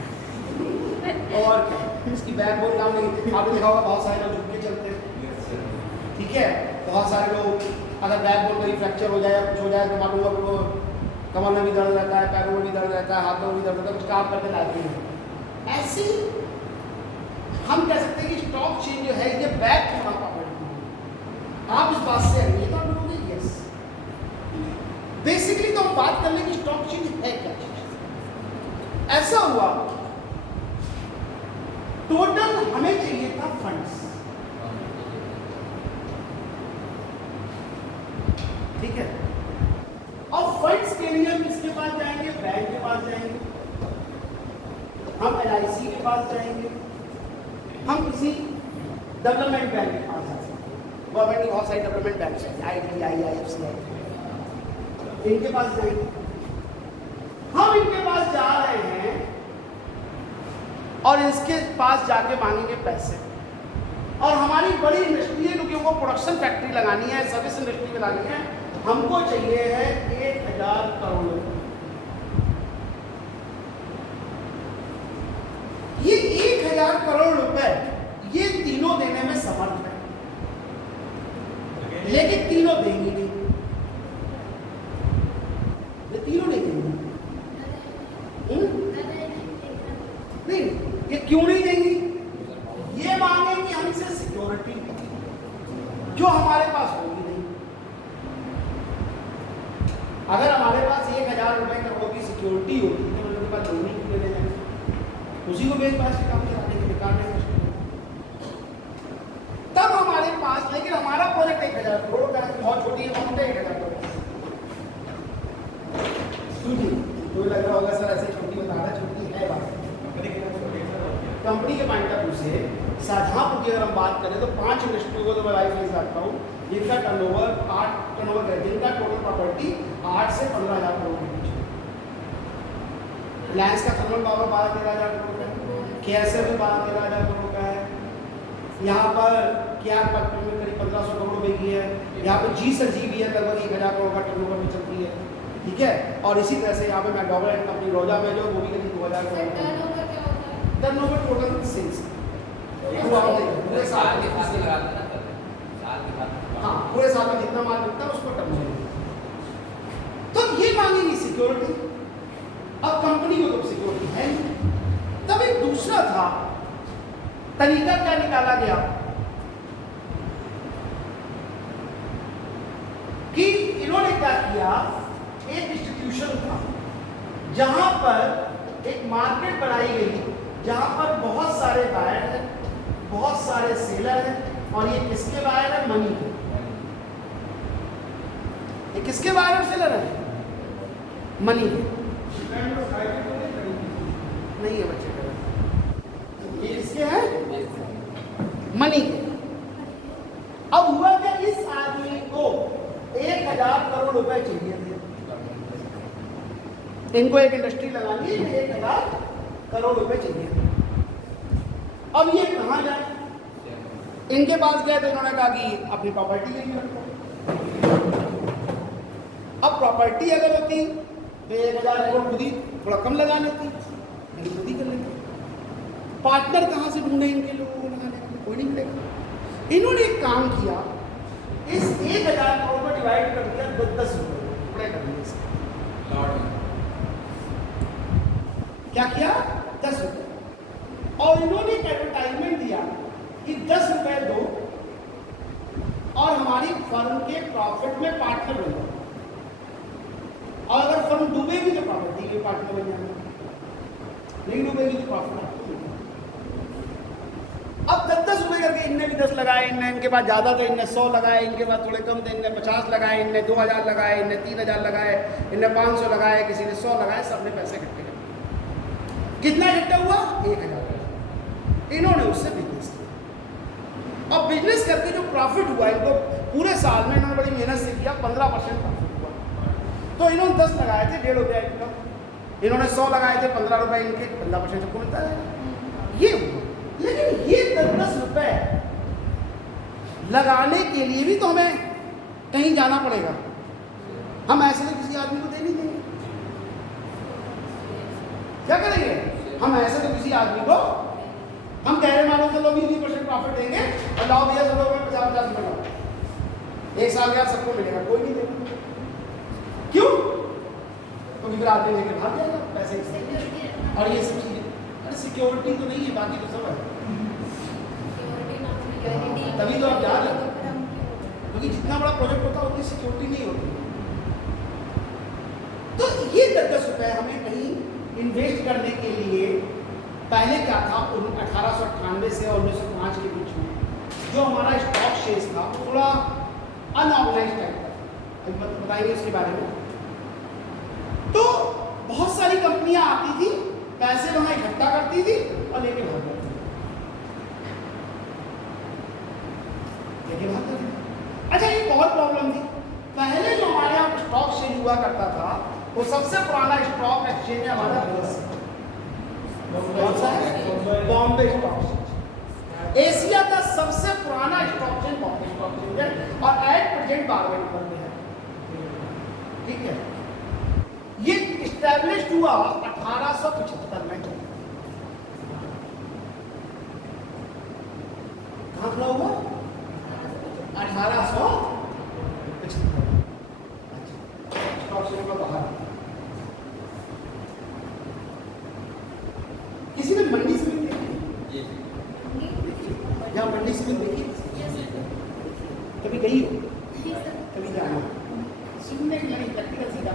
और क्या, इसकी बैकबोन काम नहीं। आपने देखा होगा बहुत सारे लोग झुक के चलते हैं, ठीक है। बहुत सारे लोग अगर बैकबोन कहीं फ्रैक्चर हो जाए, कुछ हो जाए तो मालूम हुआ वो कमर में भी दर्द रहता है, पैरों में भी दर्द रहता है, हाथों में भी दर्द रहता है, कुछ काम करने लायक नहीं है। ऐसे हम कह सकते हैं कि स्टॉक चेंज जो है ये बैक होना पड़ता है। आप इस बात से अग्री तो आप बोलोगे यस। बेसिकली तो हम बात कर लें कि स्टॉक चेंज है क्या चीज। ऐसा हुआ, टोटल हमें चाहिए था फंड्स, ठीक है। और फंड्स के लिए हम किसके पास जाएंगे? बैंक के पास जाएंगे, हम LIC के पास जाएंगे, हम किसी डेवलपमेंट बैंक के पास जा सकते हैं। गवर्नमेंट की बहुत सारी डेवलपमेंट बैंक है, IDBI, IFCI, इनके पास जाएंगे। हम इनके पास जा रहे हैं और इसके पास जाके मांगेंगे पैसे। और हमारी बड़ी इंडस्ट्री है, क्योंकि उनको प्रोडक्शन फैक्ट्री लगानी है, सर्विस इंडस्ट्री में लगानी है, हमको चाहिए है 1000 करोड़ रुपए। ये 1000 करोड़ रुपए ये तीनों देने में समर्थ है, लेकिन तीनों देंगे नहीं, ये तीनों नहीं देंगे। नहीं, ये क्यों नहीं देंगी? ये मांगेंगे हमसे सिक्योरिटी जो हमारे पास होगी नहीं। अगर हमारे पास 1000 रुपए करोड़ की सिक्योरिटी होती तो उनके पास लोन ही क्यों ले जाएंगे? उसी को बेच बाज के काम चलाने के बेकार में तब हमारे पास। लेकिन हमारा प्रोजेक्ट 1000 करोड़ का बहुत छोटी अमाउंट है, 1000 करोड़। तो लग रहा होगा सर ऐसे छोटी बता रहा है, छोटी है बात। कंपनी के पॉइंट ऑफ व्यू से शाहजहांपुर की अगर हम बात करें तो 5 इंडस्ट्री को तो मैं लाइफ फेज रखता हूँ, जिनका टर्नओवर 8 टर्नओवर है, जिनका टोटल प्रॉपर्टी 8 से 15,000 करोड़ के बीच है। रिलायंस का थर्मल पावर 12-13,000 करोड़ का है, KSL में 12-13,000 करोड़ का है, यहाँ पर क्या कंपनी में करीब 1500 करोड़ रुपए की है, यहाँ पर GSLGVL लगभग 1000 करोड़ का टर्नओवर में चलती है, ठीक है। और इसी तरह से यहाँ पे मैकडॉवेल एंड कंपनी रोजा में जो वो भी करीब 2000 करोड़ टर्नओवर टोटल सेल्स पूरे साल के खाते लगाते हैं ना, साल के खाते, हाँ पूरे साल में जितना माल बिकता है उसको टर्नओवर। तो ये मांगेगी सिक्योरिटी। अब कंपनी को तो सिक्योरिटी है नहीं। तब एक दूसरा था तरीका, क्या निकाला गया कि इन्होंने क्या किया, एक इंस्टीट्यूशन था जहां पर एक मार्केट बनाई गई, जहां पर बहुत सारे बायर हैं, बहुत सारे सेलर हैं, और ये किसके बायर है? मनी के। ये किसके बायर और सेलर है? मनी के। नहीं है बच्चे, ये किसके हैं? मनी के। अब हुआ क्या, इस आदमी को 1000 करोड़ रुपए चाहिए थे। इनको एक इंडस्ट्री लगानी है, 1000 करोड़ रुपए चाहिए। अब ये कहाँ जाए? इनके पास गए तो इन्होंने कहा कि अपनी प्रॉपर्टी यहीं रखो। अब प्रॉपर्टी अगर होती तो 1000 करोड़ खुद ही थोड़ा कम लगा लेती, नहीं खुद ही कर लेती। पार्टनर कहाँ से ढूंढे इनके लोगों को लगाने के लिए? कोई नहीं मिलेगा। इन्होंने एक काम किया, इस 1000 करोड़ को डिवाइड कर दिया 10 रुपये टुकड़े कर दिए इसके। क्या किया? 10 रुपये। और इन्होंने एक एडवर्टाइजमेंट दिया कि 10 रुपये दो और हमारी फर्म के प्रॉफिट में पार्टनर बन जाओ, और अगर फर्म डूबेगी तो प्रॉपर्टी के पार्टनर बन जाएंगे, नहीं डूबेगी तो प्रॉफिट आपको मिलेगा। अब 10-10 रुपये करके इनने भी 10 लगाए, इनके पास ज़्यादा थे, इनने 100 लगाए, इनके पास थोड़े कम थे, इनने 50 लगाए, इनने 2000 लगाए, इनने 3000 लगाए, इनने 500 लगाए, किसी ने 100 लगाए, सबने पैसे इकट्ठे कर। कितना इकट्ठा हुआ? 1000। इन्होंने उससे बिजनेस किया। अब बिजनेस करके जो प्रॉफिट हुआ, इनको पूरे साल में इन्होंने बड़ी मेहनत से किया, 15% प्रॉफिट हुआ। तो इन्होंने 10 लगाए थे, 1.5 रुपया इनका, इन्होंने 100 लगाए थे, 15 रुपये इनके, 15% सबको मिलता है। ये हुआ। लेकिन ये 10-10 रुपये लगाने के लिए भी तो हमें कहीं जाना पड़ेगा। हम ऐसे तो किसी आदमी को दे नहीं देंगे। क्या करेंगे? हम ऐसे तो किसी आदमी को, हम कह रहे मानो चलो 20% प्रॉफिट देंगे और लाओ भैया सब लोग 50-50 रुपये लाओ, एक साल के बाद सबको मिलेगा, कोई नहीं देगा। क्यों? क्योंकि फिर आदमी लेके भाग जाएगा पैसे और ये सब चीजें। अरे सिक्योरिटी तो नहीं है, बाकी तो सब है। तभी तो आप जा रहे हो, क्योंकि जितना बड़ा प्रोजेक्ट होता है उतनी सिक्योरिटी नहीं होती। तो ये 10-10 रुपए हमें कहीं इन्वेस्ट करने के लिए, पहले क्या था 1898 से 1905 के बीच में जो हमारा स्टॉक शेयर था वो थोड़ा अनऑर्गेनाइज टाइप था। बताइए इसके बारे में। तो बहुत सारी कंपनियां आती थी, पैसे वहां इकट्ठा करती थी और लेके भाग जाती थी। अच्छा, एक और प्रॉब्लम थी। पहले जो हमारे यहाँ स्टॉक शेयर हुआ करता था वो सबसे पुराना स्टॉक एक्सचेंज हमारा कौन सा है? Bombay stock exchange. एशिया का सबसे पुराना stock exchange Bombay stock exchange है और एट प्रेजेंट बारहवें नंबर पे है। ठीक है, ये इस्टेब्लिश हुआ 1875 में। कहाँ खड़ा हुआ? 1875। किसी ने मंडी से देखी? यहाँ मंडी से देखी? कभी गई हो? कभी जाना? सुनने के लिए प्रैक्टिकल सीधा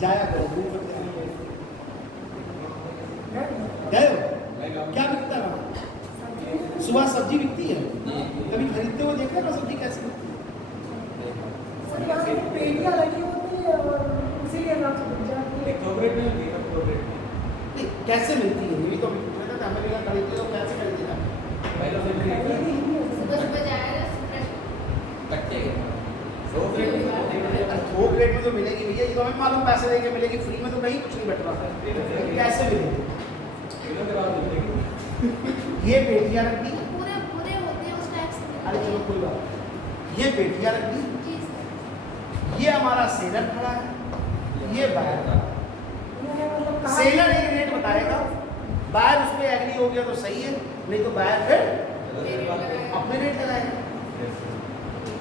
जाया करो, घूम सकते हैं। गए हो? क्या बिकता है? सुबह सब्जी बिकती है, कभी खरीदते हुए देखा ना सब्जी कैसे बिकती है? पेटियां लगी होती है और उसी के हिसाब से बिक जाती है। कैसे मिलती है? ये भी तो अभी पूछ रहे थे, अमेरिका खरीदते हो कैसे खरीदी जाती है? थोक रेट में तो मिलेगी भैया, ये तो हमें मालूम, पैसे देके मिलेगी, फ्री में तो कहीं कुछ नहीं बैठ रहा। कैसे मिलेगी? ये पेटियां रख दी, अरे चलो कोई बात, ये पेटियां रख दी, ये हमारा सेलर खड़ा है, ये बायर। सेलर एक रेट बताएगा, बायर उस पर एग्री हो गया तो सही है, नहीं तो बायर फिर अपने रेट लगाएगा।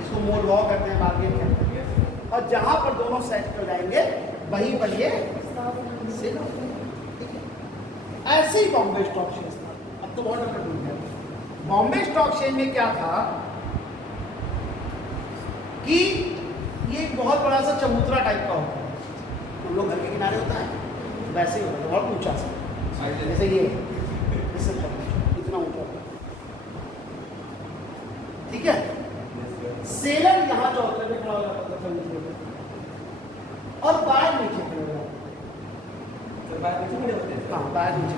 इसको मोल भाव कहते हैं, बार्गेन कहते हैं। और जहां पर दोनों सेट कर जाएंगे वहीं पर ये सेलर। ठीक है, ऐसे ही बॉम्बे स्टॉक एक्सचेंज था। अब तो बहुत डिफरेंट हो गया। बॉम्बे स्टॉक एक्सचेंज में क्या था कि ये एक बहुत बड़ा सा चबूतरा टाइप का होता है, तो लोग घर के किनारे होता है वैसे ही होता है, बहुत ऊंचा सा, जैसे ये इतना ऊंचा होता है। ठीक है, सेलर यहाँ चौथे पे खड़ा हो जाता था चबूतरे पे और बाहर नीचे खड़े हो जाते। हाँ, बाहर नीचे।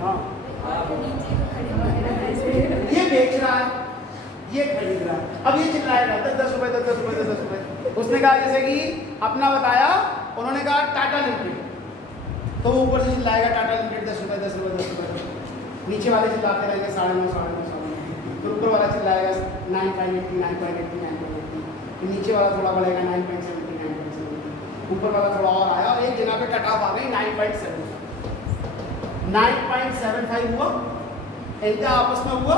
हाँ, ये बेच रहा है, ये खरीद रहा है। अब ये चिल्लाएगा 10 रुपए 10 रुपए 10 रुपए। उसने कहा जैसे कि अपना बताया, उन्होंने कहा टाटा लिमिटेड, तो वो ऊपर से चिल्लाएगा टाटा लिमिटेड 10 रुपए 10 रुपए 10 रुपए। नीचे वाले चिल्लाते रहेंगे 9.5 9.5। फिर ऊपर वाला चिल्लाएगा 9.80 9.80 9.80। फिर नीचे वाला थोड़ा बढ़ेगा 9.70 9.70। ऊपर वाला थोड़ा और आया और एक जगह पे कट ऑफ आ गई 9.7 9.75 हुआ, इनका आपस में हुआ,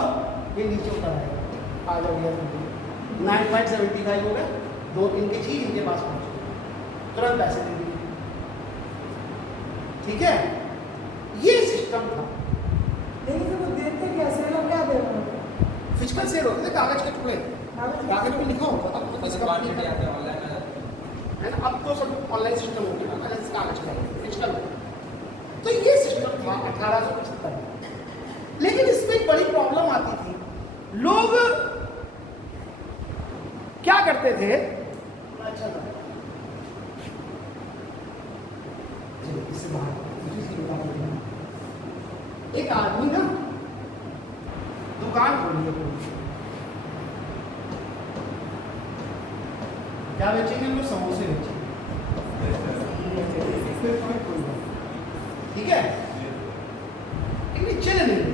ये नीचे उतर आएगा, आ जाओ भैया 9.75 हो गया, दो इनकी चीज इनके पास पहुंच गई, तुरंत पैसे दे दिए। ठीक है, ये सिस्टम था। लेकिन तो वो देते कैसे लोग, क्या दे रहे हैं? फिजिकल सेल होते थे, कागज के टुकड़े, कागज पे लिखा होता था है ना। अब तो सब ऑनलाइन सिस्टम हो गया ना, कागज का फिजिकल। तो ये सिस्टम था 1875 में। लेकिन इसमें एक बड़ी प्रॉब्लम आती थी, लोग क्या करते थे? अच्छा था, एक आदमी ना दुकान खोली है, क्या बेचेंगे? हम लोग समोसे बेचेंगे। ठीक है, लेकिन चले नहीं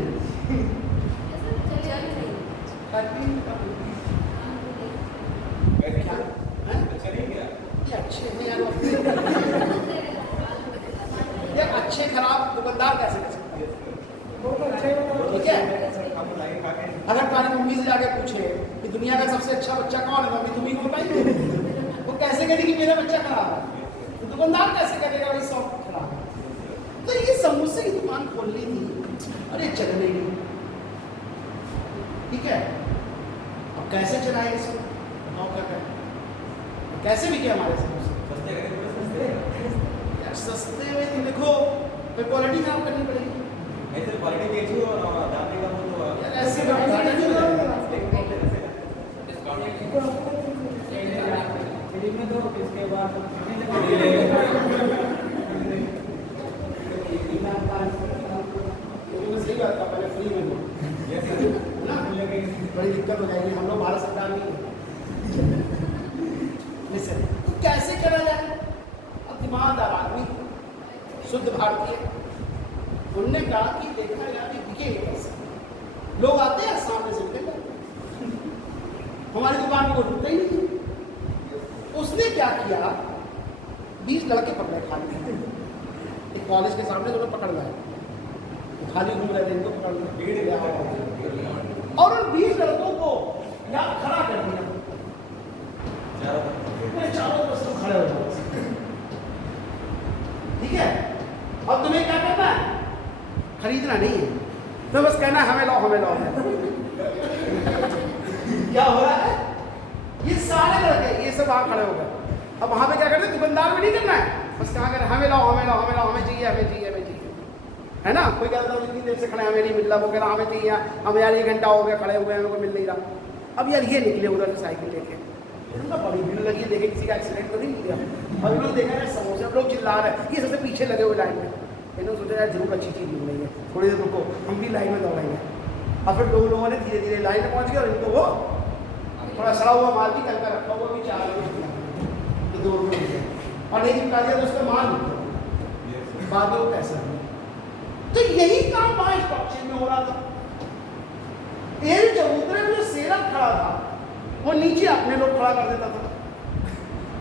मम्मी से जाके पूछे कि दुनिया का सबसे अच्छा बच्चा कौन है, मम्मी तुम्ही को बताइए। वो कैसे कहेगी कि मेरा बच्चा खराब है, तो दुकानदार कैसे करेगा भाई शॉप खराब है। तो ये समोसे की दुकान खोलनी थी, अरे चल नहीं, ठीक है, अब कैसे चलाए इसको बताओ, क्या करें, कैसे बिके हमारे समोसे यार? सस्ते में तो देखो क्वालिटी खराब करनी पड़ेगी, ऐसे क्वालिटी देखिए और दाम का वो तो यार ऐसे घाटा नहीं हो जाएगा। फ्री में दो, इसके बाद सही बात है, पहले फ्री में दो ना, बड़ी दिक्कत हो जाएगी, हम लोग भारत सरकार नहीं है। Listen, तो कैसे करा जाए? अब ईमानदार आदमी, शुद्ध भारतीय, उनने कहा कि देखा यार ये बिकेगा कैसे, लोग आते हैं सामने से निकल जाते हैं, हमारी दुकान को ढूंढते ही नहीं। उसने क्या किया, 20 लड़के पकड़े खाली, एक कॉलेज के सामने दोनों पकड़ गए, खाली घूम रहे थे, इनको पकड़ लिया और उन 20 लड़कों को यहाँ खड़ा कर दिया, चारों तरफ से खड़े हो जाओ, ठीक है। अब तुम्हें क्या करना है, खरीदना नहीं है, तो बस कहना हमें लो हमें लो। क्या हो रहा है, ये सारे लड़के ये सब वहां खड़े हो गए, अब वहां पे क्या करते हैं, दुकानदार में नहीं करना है, बस कहाँ कर हमें लो हमें लो हमें लो, हमें चाहिए हमें चाहिए हमें चाहिए, है ना। कोई कहता है इतनी देर से खड़े हमें नहीं मिल रहा, वो कह रहा हमें चाहिए, हम यार 1 घंटा हो गया खड़े हुए हैं, हमें को मिल नहीं रहा। अब यार ये निकले उधर से साइकिल लेके, इनका बड़ी भीड़ लगी है, देखे किसी का एक्सीडेंट तो नहीं हो गया। अब लोग देखा है समोसे, अब लोग चिल्ला रहे हैं, ये सबसे पीछे लगे हुए लाइन में, इन्होंने सोचा यार जरूर अच्छी चीज़ मिल रही है, थोड़ी देर रुको हम भी लाइन में दौड़ेंगे। और फिर 2 लोगों ने धीरे धीरे लाइन में पहुँच गया और इनको वो थोड़ा सड़ा हुआ माल भी करके रखा हुआ भी 4 लोग तो 2 रुपये और नहीं चिपका दिया तो उसका माल बाद में वो पैसा दिया। तो यही काम वहाँ स्टॉक एक्सचेंज में हो रहा था। ये चबूतरे में जो सेलर खड़ा था वो नीचे अपने लोग खड़ा कर देता था,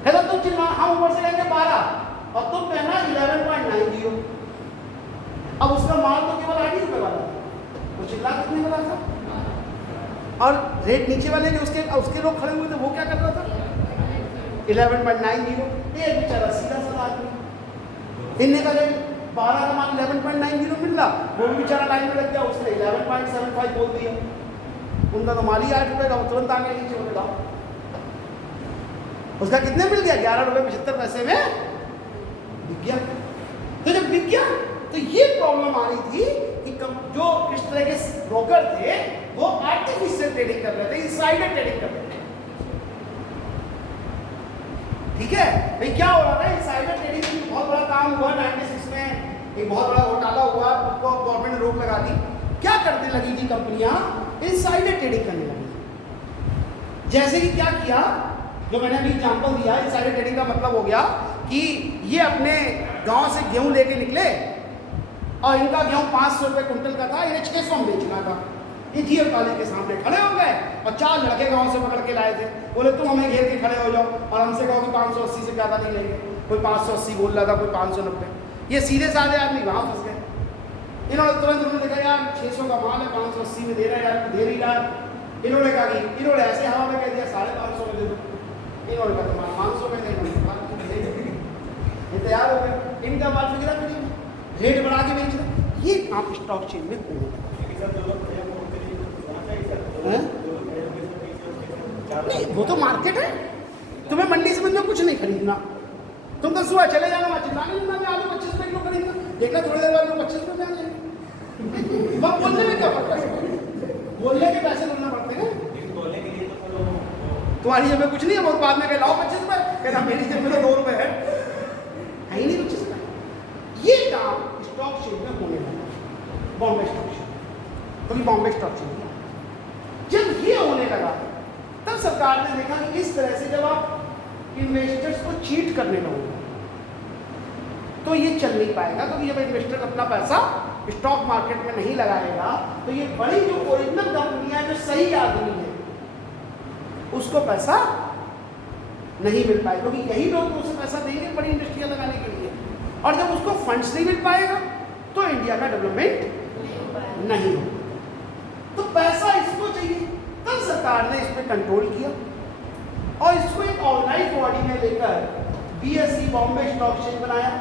है तो तुम चिल्ला हम ऊपर से लेंगे 12 और तुम कहना 11.90। अब उसका माल तो केवल 8 रुपये वाला था, वो चिल्ला कितने वाला था, और रेट नीचे वाले जो उसके लोग खड़े हुए थे वो क्या कर रहा था 11.90। एक बेचारा सीधा साधा आदमी, इनने का रेट 12 का माल 11.90 मिल रहा, वो भी बेचारा लाइन में लग गया, उसने 11.75 बोल दिया, उनका तो माल ही 8 रुपये का, वो तुरंत आगे नीचे हो गया, उसका कितने मिल गया 11 रुपये 75 पैसे में बिक गया। तो जब बिक गया तो ये प्रॉब्लम आ रही थी कि जो इस तरह के ब्रोकर थे वो आर्टिफिशियल ट्रेडिंग कर रहे थे, इनसाइडर ट्रेडिंग कर रहे थे, ठीक है भाई। क्या हो रहा था, इनसाइडर ट्रेडिंग में बहुत बड़ा काम हुआ 96 में, एक बहुत बड़ा घोटाला हुआ, उसको गवर्नमेंट ने रोक लगा दी। क्या करने लगी थी कंपनियां, इनसाइडर ट्रेडिंग करने लगी। जैसे कि क्या किया, जो मैंने अभी एग्जांपल दिया, इनसाइडर ट्रेडिंग का मतलब हो गया कि ये अपने गांव से गेहूं लेके निकले और इनका गेहूं 500 रुपये कुंटल का था, इन्हें 600 में बेचना था। ये जीएम कॉलेज के सामने खड़े हो गए और 4 लड़के गांव से पकड़ के लाए थे, बोले तुम हमें घेर के खड़े हो जाओ और हमसे कहो कि 580 से ज़्यादा नहीं लेंगे। कोई 580 बोल रहा था, कोई 590। ये सीधे साधे आदमी वहाँ फंस गए। इन्होंने तुरंत उन्होंने देखा यार 600 का माल है, 580 में दे रहा है यार, दे नहीं रहा। इन्होंने कहा कि इन्होंने ऐसे हवा में कह दिया 550 में दे दो, इन्होंने कहा तुम्हारा 500 में दे, ये तैयार हो गए। इनका माल बिक रहा है, रेट बढ़ा के बेच रहे। ये काम स्टॉक एक्सचेंज में हो नहीं, वो तो मार्केट है, तुम्हें मंडी से बंदे कुछ नहीं खरीदना, तुम तो सुबह चले जाना वहाँ चिल्लाने लगना, मैं आलू 25 रुपये किलो खरीदना, देखना थोड़ी देर बाद 25 रुपये में आ जाएंगे। वह बोलने में क्या फर्क है, बोलने के पैसे बोलना पड़ते हैं। तुम्हारी जेब में कुछ नहीं है, बहुत बाद में कह लाओ 25 रुपये, कहना मेरी जेब में तो 2 रुपये है ही नहीं 25 रुपये। ये काम स्टॉक एक्सचेंज में होने लगा, बॉम्बे स्टॉक एक्सचेंज। कभी बॉम्बे स्टॉक एक्सचेंज जब ये होने लगा तब सरकार ने देखा कि इस तरह से जब आप इन्वेस्टर्स को चीट करने लगोगे तो ये चल नहीं पाएगा, क्योंकि जब इन्वेस्टर अपना पैसा स्टॉक मार्केट में नहीं लगाएगा तो ये बड़ी जो ओरिजिनल कंपनियां जो सही आदमी है उसको पैसा नहीं मिल पाएगा, क्योंकि यही लोग उसे पैसा देंगे बड़ी इंडस्ट्रियां लगाने के लिए, और जब उसको फंड्स नहीं मिल पाएगा तो इंडिया का डेवलपमेंट नहीं होगा। तो पैसा इसको चाहिए, सरकार ने इस पर कंट्रोल किया और इसको एक ऑर्गेनाइज बॉडी में लेकर बीएसई बॉम्बे स्टॉक एक्सचेंज बनाया,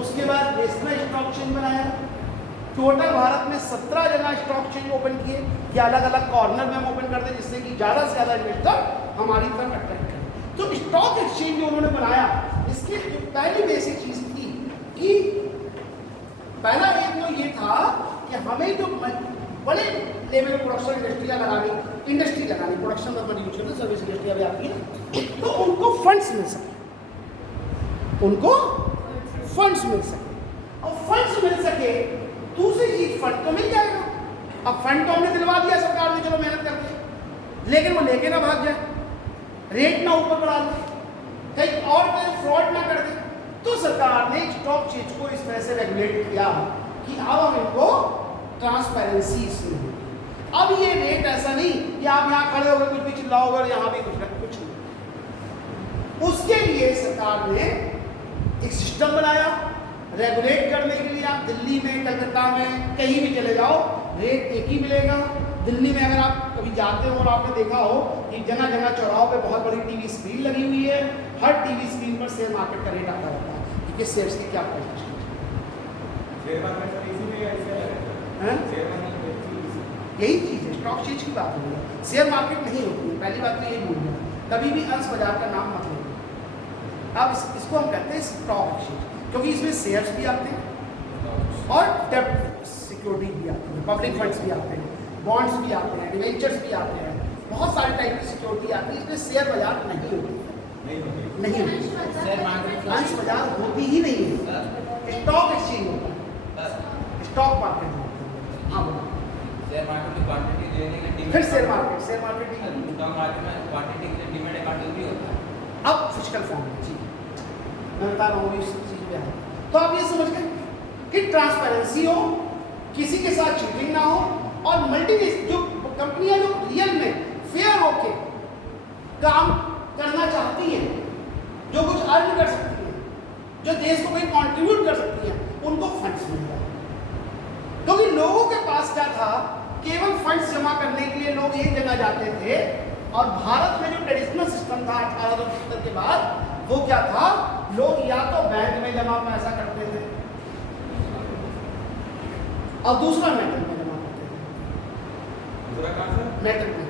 उसके बाद नेशनल स्टॉक एक्सचेंज बनाया। टोटल भारत में 17 जगह स्टॉक एक्सचेंज ओपन किए कि अलग अलग कॉर्नर में हम ओपन कर दें जिससे कि ज़्यादा से ज़्यादा इन्वेस्टर हमारी तरफ अट्रैक्ट करें। तो स्टॉक एक्सचेंज जो उन्होंने बनाया, इसकी जो पहली बेसिक चीज़ थी कि पहला एक तो ये था कि हमें जो बड़े लेवल प्रोडक्शन इंडस्ट्री लगानी प्रोडक्शन का यूज करते सर्विस इंडस्ट्री अभी आती है, तो उनको फंड्स मिल सके, उनको फंड्स मिल सके। और फंड्स मिल सके, दूसरी चीज फंड तो मिल जाएगा। अब फंड तो हमने दिलवा दिया सरकार ने, चलो मेहनत करके, लेकिन वो लेके ना भाग जाए, रेट ना ऊपर बढ़ा दे, कहीं और कहीं फ्रॉड ना कर दे। तो सरकार ने स्टॉक एक्सचेंज को इस तरह से रेगुलेट किया कि अब हम इनको ट्रांसपेरेंसी इसमें। अब ये रेट ऐसा नहीं कि आप यहाँ खड़े होकर कुछ भी चिल्लाओगे और यहाँ भी कुछ नहीं। उसके लिए सरकार ने एक सिस्टम बनाया रेगुलेट करने के लिए। आप दिल्ली में, कलकत्ता में, कहीं भी चले जाओ, रेट एक ही मिलेगा। दिल्ली में अगर आप कभी जाते हो और आपने देखा हो कि जगह जगह चौराहों पे बहुत बड़ी टीवी स्क्रीन लगी हुई है, हर टीवी स्क्रीन पर शेयर मार्केट का रेट आता रहता है कि किस शेयर्स की क्या प्राइस है। यही चीज़ है, स्टॉक एक्सचेंज की बात हो रही है, शेयर मार्केट नहीं होती है। पहली बात तो यही भूल गया, कभी भी अंश बाजार का नाम मत लेना। अब इसको हम कहते हैं स्टॉक एक्सचेंज, क्योंकि इसमें शेयर्स भी आते हैं और डेब्ट सिक्योरिटी भी आती है, पब्लिक फंड्स भी आते हैं, बॉन्ड्स भी आते हैं, डिवेंचर्स भी आते हैं, बहुत सारे टाइप की सिक्योरिटी आती है। इसमें शेयर बाजार नहीं होती, नहीं होती, अंश बाजार होती ही नहीं है, स्टॉक एक्सचेंज होता है, स्टॉक मार्केट होता है। हाँ बोलो। शेयर मार्केट की क्वांटिटी देने के लिए फिर शेयर मार्केट ही स्टॉक मार्केट में क्वांटिटी के लिए डिमांड अकाउंट भी होता है। अब फिजिकल फॉर्म में जी मैं बता रहा हूँ इस चीज़ पे है। तो आप ये समझ गए कि ट्रांसपेरेंसी हो, किसी के साथ चीटिंग ना हो, और मल्टी जो कंपनियां जो रियल में फेयर होके काम करना चाहती हैं, जो कुछ अर्न कर सकती हैं, जो देश को कोई कंट्रीब्यूट कर सकती हैं, उनको फंड्स मिल जाए। क्योंकि लोगों के पास क्या था, केवल फंड्स जमा करने के लिए लोग एक जगह जाते थे, और भारत में जो ट्रेडिशनल सिस्टम था 1875 के बाद, वो क्या था, लोग या तो बैंक में जमा पैसा करते थे और दूसरा मेटल में जमा करते थे। मेटल में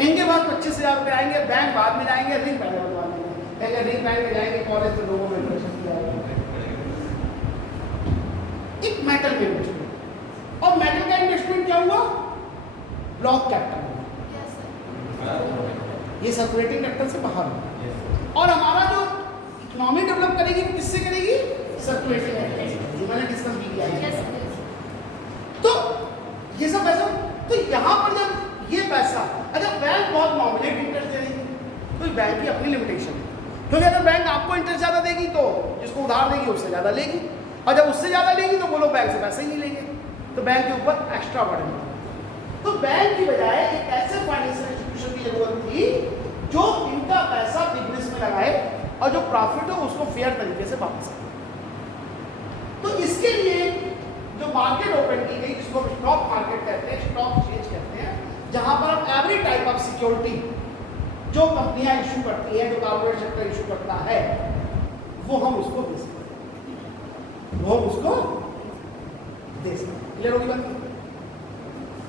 इनके बाद 25,000 रुपये आएंगे, बैंक बाद में जाएंगे, रिंग पहले बनवा लेंगे, रिंग बैंक में जाएंगे, कॉलेज तो लोगों में इंटरेस्ट किया एक मेटल में इन्वेस्टमेंट। और मेटल का इन्वेस्टमेंट क्या हुआ, ब्लॉक कैपिटल हुआ, ये सर्कुलेटिंग कैपिटल से बाहर हुआ। और हमारा जो इकोनॉमी डेवलप करेगी वो किससे करेगी, सर्कुलेटिंग कैपिटल से, मैंने डिस्कस भी किया है। तो ये सब पैसा, तो यहाँ पर जब ये पैसा, अगर बैंक बहुत नॉमिनेट इंटरेस्ट दे देगी, तो बैंक की अपनी लिमिटेशन है, क्योंकि अगर बैंक आपको इंटरेस्ट ज़्यादा देगी तो जिसको उधार देगी उससे ज़्यादा लेगी, और जब उससे ज़्यादा लेगी तो वो लोग बैंक से पैसे ही नहीं लेंगे, तो बैंक के ऊपर एक्स्ट्रा बर्डन। तो बैंक की बजाय एक ऐसे फाइनेंशियल इंस्टीट्यूशन की जरूरत थी जो इनका पैसा बिजनेस में लगाए और जो प्रॉफिट हो उसको फेयर तरीके से वापस करे। तो इसके लिए जो मार्केट ओपन की गई, जिसको स्टॉक मार्केट कहते हैं, स्टॉक एक्सचेंज कहते हैं, जहां पर एवरी टाइप ऑफ सिक्योरिटी जो कंपनियां इशू करती हैं, जो कॉर्पोरेट सेक्टर इशू करता है, वो हम उसको दे सकते हैं, वो हम उसको दे सकते हैं। क्लियर होगी बात?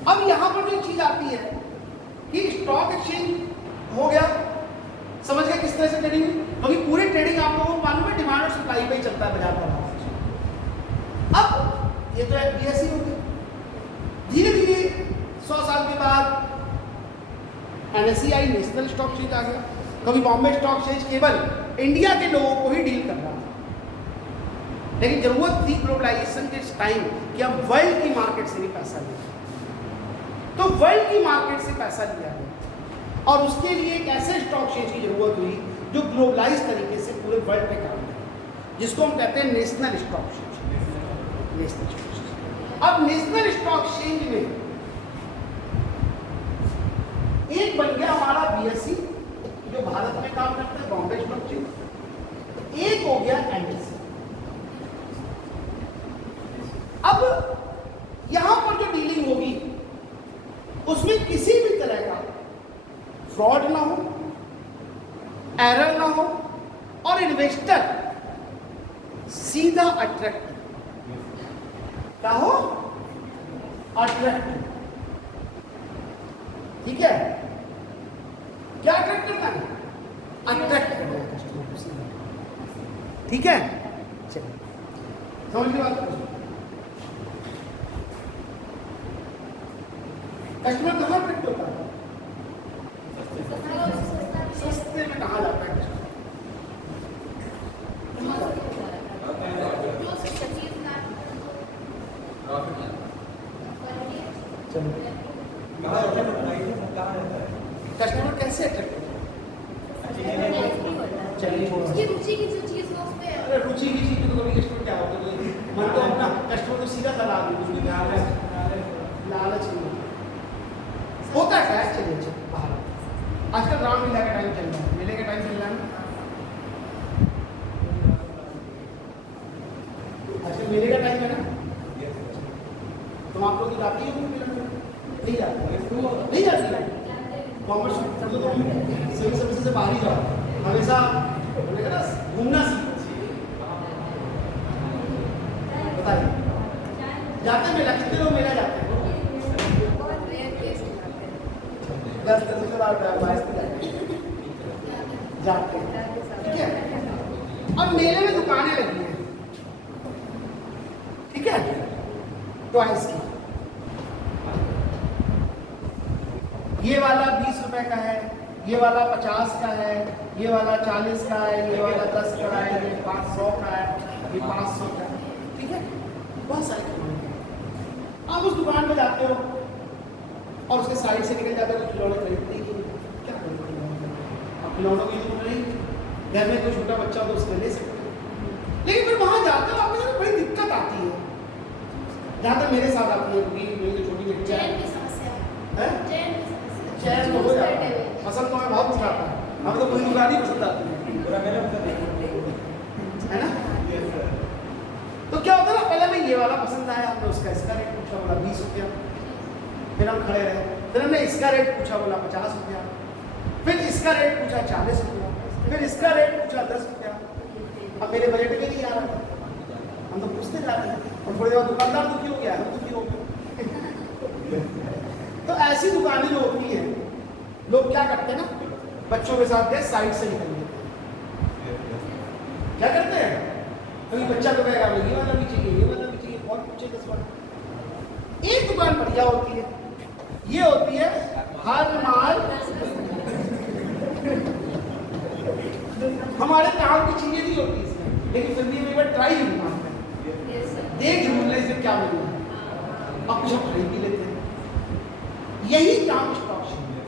अब यहां पर जो चीज आती है कि स्टॉक एक्सचेंज हो गया, समझ गए किस तरह से ट्रेडिंग, क्योंकि पूरी ट्रेडिंग आप लोगों को मालूम है डिमांड और सप्लाई पे ही चलता है बाजार का। अब ये तो बीएसई हो गया, धीरे धीरे 100 साल के बाद एनएसई आई, नेशनल स्टॉक एक्सचेंज आ गया, क्योंकि बॉम्बे स्टॉक एक्सचेंज केवल इंडिया के लोगों को ही डील कर रहा था, लेकिन जरूरत थी ग्लोबलाइजेशन के टाइम कि हम वर्ल्ड की मार्केट से भी पैसा लें। तो वर्ल्ड की मार्केट से पैसा लिया गया और उसके लिए एक ऐसे स्टॉक एक्सचेंज की जरूरत हुई जो ग्लोबलाइज तरीके से पूरे वर्ल्ड पे काम करे, जिसको हम कहते हैं national stock exchange. National stock exchange, अब नेशनल स्टॉक एक्सचेंज में एक बन गया हमारा बीएसई जो भारत में काम करता है, बॉम्बे स्टॉक एक्सचेंज, एक हो गया एनएसई। अब यहां पर जो डीलिंग होगी क्या हो, अट्रैक्टिव। ठीक है, क्या अट्रैक्ट करना है, अट्रैक्ट करना है कस्टमर को। ठीक है, चलिए समझ ली बात। कस्टमर कहाँ अट्रैक्ट होता है, सस्ते में कहा जाता है। कस्टमर कैसे अट्रैक्ट होता है, चलिए उसकी रुचि की जो चीज हो उस पे अरे रुचि की चीज तो कभी कस्टमर क्या होता है, मन तो अपना कस्टमर को सीधा सलाह दे, कुछ भी लालच नहीं होता है। चलिए चलिए बाहर आजकल रामलीला का टाइम चल रहा है, मेले का टाइम चल रहा है ना, आजकल मेले का टाइम है ना, तो आप लोग जाती है नहीं जाती, नहीं जाती कॉमर्स सिविल सर्विस से बाहर ही जाओ, हमेशा बोलेगा ना घूमना सीखो। बताइए जाते हैं मेला, कितने लोग मेला जाते हैं, 10-12 जाते हैं। ठीक है, अब मेले में दुकानें लगी हैं, ठीक है, टॉयज की, ये वाला 20 रुपए का है, ये वाला 50 का है, ये वाला 40 का है, ये वाला 10 का है, ये 500 का है, ये 500 का है। ठीक है, बहुत सारे खिलौने हैं। आप उस दुकान में जाते हो और उसके साइड से निकल जाते हो, तो खिलौने खरीदते ही नहीं, क्या खरीदते, अब खिलौनों की दुकान नहीं, घर में कोई छोटा बच्चा हो तो उसको ले सकते हो, लेकिन फिर वहाँ जाते हो आपको ना बड़ी दिक्कत आती है, जहाँ तक मेरे साथ आती है, क्योंकि मेरी जो छोटी बच्चा है, चैन तो हो जाता है, पसंद तो हमें बहुत कुछ आता है, हमें तो कोई दुकान ही पसंद आती है ना। तो क्या होता है ना, पहले में ये वाला पसंद आया, हमने उसका इसका रेट पूछा, बोला 20 रुपया, फिर हम खड़े रहे, फिर हमने इसका रेट पूछा, बोला 50 रुपया, फिर इसका रेट पूछा 40 रुपया, फिर इसका रेट पूछा 10 रुपया। अब मेरे बजट में नहीं आ रहा था, हम तो पूछते जा रहे हैं, और थोड़ी देर दुकानदार दुखी हो गया, हम दुखी हो गए। तो ऐसी दुकानें जो होती हैं, लोग क्या करते हैं ना, बच्चों के साथ गए साइड से निकल गए, क्या करते हैं, कभी बच्चा तो कहेगा ये वाला भी चाहिए, ये वाला भी चाहिए, और पूछे 10 वाला। एक दुकान बढ़िया होती है, ये होती है हर माल हमारे काम की चीजें नहीं होती इसमें, लेकिन फिर भी हम एक बार ट्राई जरूर मारते हैं, देख जरूर ले इसमें क्या मिल रहा है, और कुछ हम खरीद भी लेते हैं। यही काम स्टॉक एक्सचेंज में।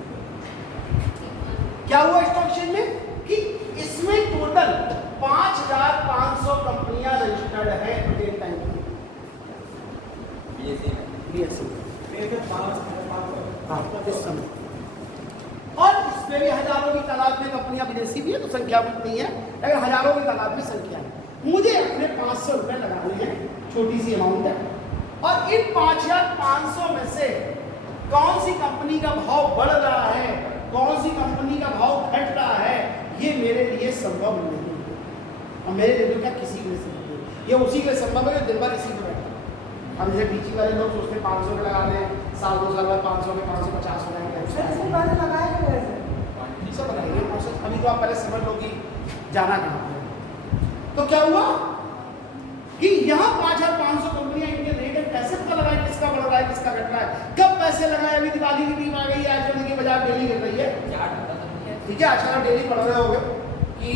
क्या हुआ स्टॉक एक्सचेंज में कि इसमें टोटल 5,500 कंपनियां रजिस्टर्ड है एट टाइम पे। हाँ, इस समय, और इसमें भी हजारों की तादाद में कंपनियां विदेशी भी है, तो संख्या नहीं है, लेकिन हजारों की तादाद में संख्या है। मुझे अपने 500 रुपए लगाने हैं, छोटी सी अमाउंट है, और इन 5,500 में से कौन सी कंपनी का भाव बढ़ रहा है, कौन सी कंपनी का भाव घट रहा है, ये मेरे लिए संभव नहीं है, और मेरे लिए क्या किसी के लिए संभव नहीं, ये उसी के लिए संभव है जो दिन भर इसी में बैठा। अब जैसे पीछे वाले लोग सोचते 500 के लगा लें, साल 2 साल बाद 500 के 550 हो जाएंगे, सब बताइए प्रोसेस। अभी तो आप पहले समझ लो कि जाना कहाँ है। तो क्या हुआ कि यहाँ 5,500 कंपनियां, इनके रेट है, कैसे पता लगाए किसका बढ़ रहा है किसका घट रहा है, कब पैसे लगाए। अभी दिवाली की टीम आ गई है, आजकल की बाजार डेली गिर रही है, ठीक है, आजकल डेली पढ़ रहे होगे कि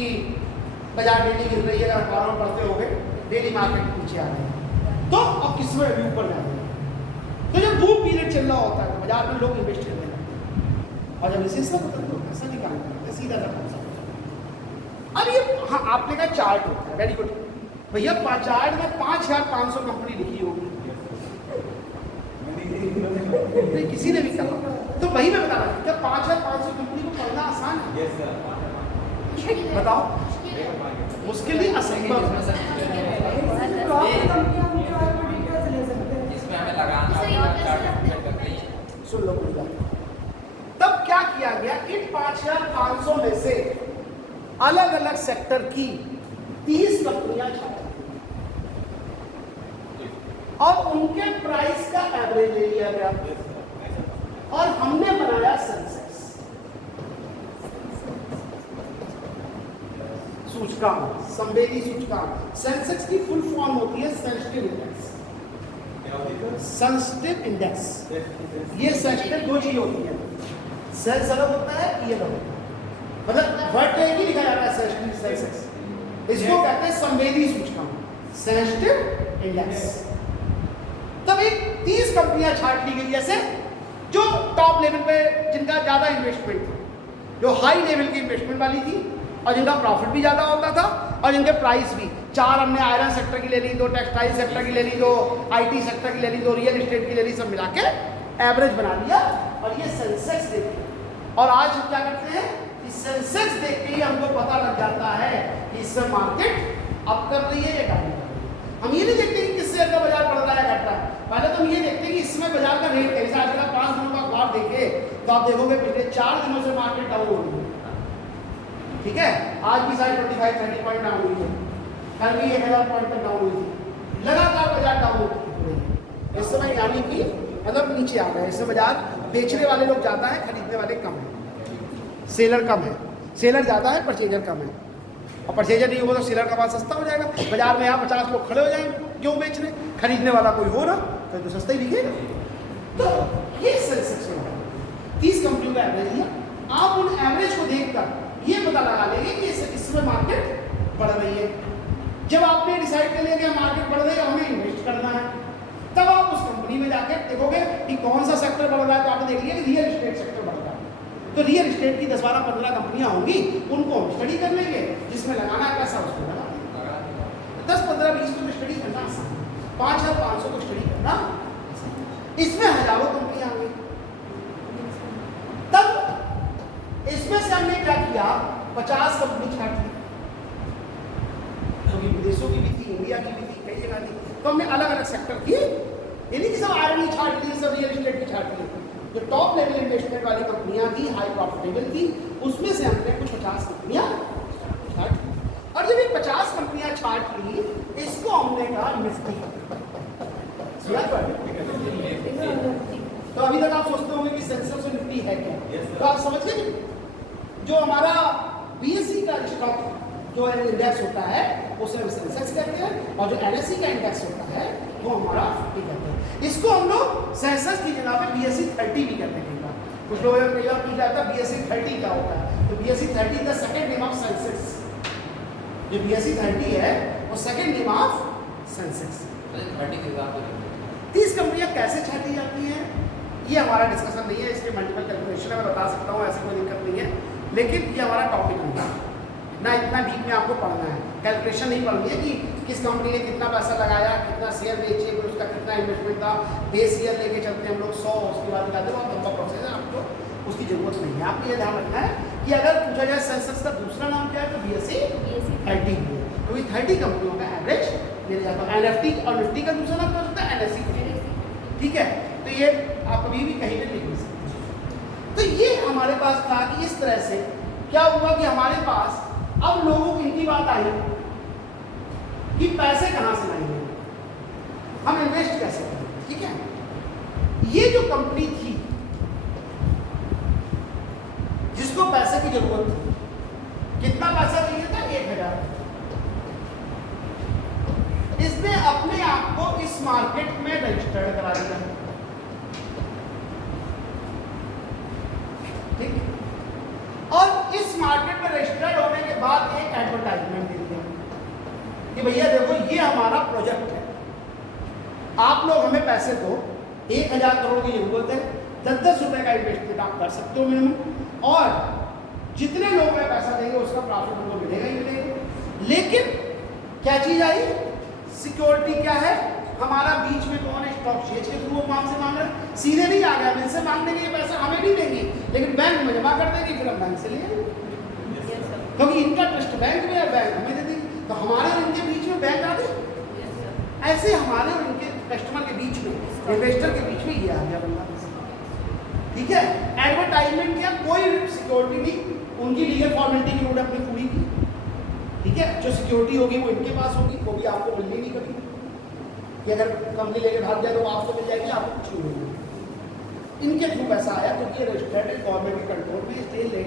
बाजार डेली गिर रही है, अगर अखबारों में पढ़ते होगे डेली मार्केट पीछे आ रही है, तो अब किसमें अभी ऊपर जा रहे हैं। तो जब बूम पीरियड चल रहा होता है तो बाजार में लोग इन्वेस्ट कर रहे हैं, और जब इसे सब होता है तो पैसा निकालना है, सीधा पैसा। अब ये हाँ, आपने कहा चार्ट होता है, वेरी गुड भैया, चार्ट में 5,500 कंपनी लिखी होगी, किसी ने भी कहा, तो वही मैं बता रहा हूँ, क्या 5,500 कंपनी को पढ़ना आसान है? बताओ, मुश्किल नहीं, असंभव। सुन लो, तब क्या किया गया, इन 5,500 में से अलग अलग सेक्टर की 30 कंपनियां छाटी, और उनके प्राइस का एवरेज ले लिया गया और हमने बनाया सेंसेक्स सूचकांक, संवेदी सूचकांक। सेंसेक्स की फुल फॉर्म होती है सेंसिटिव इंडेक्स। सेंसिटिव इंडेक्स, ये सेंसिटिव दो चीज होती है, सेंस अलग होता है, ये अलग होता है, मतलब वर्ड पे एक ही लिखा जा रहा है सेंसिटिव सेंसेक्स। इसको कहते हैं संवेदी सूचकांक, सेंसिटिव इंडेक्स। तब एक 30 कंपनियां छांट ली गई ऐसे जो टॉप लेवल पे, जिनका ज्यादा इन्वेस्टमेंट था, जो हाई लेवल की इन्वेस्टमेंट वाली थी और जिनका प्रॉफिट भी ज्यादा होता था और जिनके प्राइस भी। 4 हमने आयरन सेक्टर की ले ली, 2 टेक्सटाइल सेक्टर की ले ली, 2 IT सेक्टर की ले ली, 2 रियल एस्टेट की ले ली, सब मिला के एवरेज बना लिया और ये सेंसेक्स देखते हैं। और आज हम क्या करते हैं कि सेंसेक्स देख के ही हमको पता लग जाता है कि इस मार्केट अप कर रही है या डाउन कर रही है। हम ये नहीं देखते कि किस शेयर का बाजार बढ़ रहा है घट रहा है, पहले तो हम ये देखते हैं कि इसमें बाजार का रेट कैसा। आज का 5 दिनों का अखबार देखे तो आप देखोगे पिछले 4 दिनों से मार्केट डाउन हो रही है, ठीक है। आज भी शायद 25-30 पॉइंट डाउन हुई है, कल भी 1000 पॉइंट तक डाउन हुई थी, लगातार बाजार डाउन हो रही है। इस समय यानी कि मतलब नीचे आ गए, इससे बाजार बेचने वाले लोग ज़्यादा है, खरीदने वाले कम है, सेलर कम है, सेलर ज़्यादा है, परचेजर कम है। और परचेजर नहीं होगा तो सेलर का माल सस्ता हो जाएगा। बाजार में यहाँ 50 लोग खड़े हो जाएंगे, क्यों बेचने, खरीदने वाला कोई हो ना तो सस्ता ही बिकेगा। तो ये सेंसेक्स है, 30 कंपनियों का एवरेज लिया। आप उन एवरेज को देखकर ये पता लगा लेंगे कि इसमें मार्केट बढ़ रही है। जब आपने डिसाइड कर लिया कि मार्केट बढ़ रही है, हमें इन्वेस्ट करना है, तब आप उस कंपनी में जाके देखोगे कि कौन सा सेक्टर बढ़ रहा है। तो आपने देख लिया कि रियल एस्टेट सेक्टर बढ़ रहा है, तो रियल एस्टेट की 10, 12, 15 कंपनियां होंगी, उनको हम स्टडी कर लेंगे, जिसमें लगाना है पैसा उसको लगा देंगे। 10, 15, 20 को स्टडी करना आसान है, 5500 को स्टडी करना, इसमें हजारों कंपनियां आ गई। तब इसमें से हमने क्या किया, 50 कंपनी छाट ली, क्योंकि विदेशों की भी थी, इंडिया की भी थी, कई जगह थी, तो हमने अलग अलग सेक्टर की, यानी कि सब आयरन की छाट ली, सब रियल एस्टेट की छाट ली। जो टॉप लेवल इन्वेस्टमेंट वाली कंपनियां थी, हाई प्रॉफिटेबल थी, उसमें से हमने कुछ 50 कंपनियां छाट ली। और जब ये 50 कंपनियां छाट ली, इसको हमने कहा निफ्टी। तो अभी तक आप सोचते होंगे कि सेंसेक्स और निफ्टी है क्या, तो आप समझ गए। जो हमारा BSE का स्टॉक जो इंडेक्स होता है उसे हम सेंसेक्स कहते हैं, और जो NSE का इंडेक्स होता है वो हमारा निफ्टी कहते हैं। इसको हम लोग सेंसेक्स की जगह पे BSE 30 भी कहते हैं। कुछ लोग कई बार पूछ जाता है BSE 30 क्या होता है, तो BSE 30 का सेकंड नेम ऑफ सेंसेक्स। जो BSE 30 है वो सेकंड नेम ऑफ सेंसेक्स। 30 कंपनियां कैसे छाटी जाती हैं ये हमारा डिस्कशन नहीं है, इसके मल्टीपल कैलकुलेशन मैं बता सकता हूँ, ऐसी कोई दिक्कत नहीं है, लेकिन ये हमारा टॉपिक नहीं है ना, इतना डीप में आपको पढ़ना है। कैलकुलेशन नहीं पढ़नी है कि किस कंपनी ने कितना पैसा लगाया, कितना शेयर बेचे, फिर उसका कितना इन्वेस्टमेंट था, बेस ईयर लेके चलते हैं हम लोग 100, उसके बाद निकालते हैं, बहुत लंबा प्रोसेस है, आपको उसकी जरूरत नहीं है। आपको ये ध्यान रखना है कि अगर पूछा जाए सेंसेक्स का दूसरा नाम क्या है तो BSE 30 है, तो ये 30 कंपनियों का एवरेज मिल जाता है। NFT और निफ्टी का दूसरा नाम क्या होता है, NSE, ठीक है। तो ये आप कभी भी कहीं पर लिख नहीं सकते। तो ये हमारे पास था कि इस तरह से क्या हुआ कि हमारे पास अब लोगों की इनकी बात आई कि पैसे कहां से लाएंगे, हम इन्वेस्ट कैसे करेंगे, ठीक है। ये जो कंपनी थी जिसको पैसे की जरूरत थी, कितना पैसा चाहिए था, 1000। इसने अपने आप को इस मार्केट में रजिस्टर्ड करा दिया, ठीक। और इस मार्केट में रजिस्टर्ड होने के बाद एक एडवर्टाइजमेंट दे दिया कि भैया देखो ये हमारा प्रोजेक्ट है, आप लोग हमें पैसे दो, 1000 करोड़ की जरूरत है, 10-10 रुपए का इन्वेस्टमेंट आप कर सकते हो मिनिमम, और जितने लोग हमें पैसा देंगे उसका प्रॉफिट उनको मिलेगा ही मिलेगा। लेकिन क्या चीज आई, सिक्योरिटी क्या है, हमारा बीच में कौन है, स्टॉक एक्सचेंज के थ्रू हम आपसे मांग रहे हैं, सीधे नहीं आ गया, मिलसे मांग लेंगे, ये पैसा हमें नहीं देंगे, लेकिन बैंक में जमा कर देंगे, फिर हम बैंक से ले लेंगे, क्योंकि इनका ट्रस्ट बैंक में है, बैंक हमें दे देंगे, तो हमारे और इनके बीच में बैंक आ गए। ऐसे हमारे और इनके कस्टमर के बीच में, इन्वेस्टर के बीच में ये आ गया बंदा, ठीक है। एडवर्टाइजमेंट किया, कोई सिक्योरिटी नहीं, उनकी लीगल फॉर्मेलिटी की उन्होंने अपनी पूरी की, ठीक है। जो सिक्योरिटी होगी वो इनके पास होगी, वो भी आपको मिलनी नहीं कभी, कि अगर कंपनी लेके भाग जाए तो वो आपको मिल जाएगी, आपको कुछ नहीं मिलेगी। इनके थ्रू पैसा आया क्योंकि ये रजिस्टर्ड है, गवर्नमेंट के कंट्रोल में, इसलिए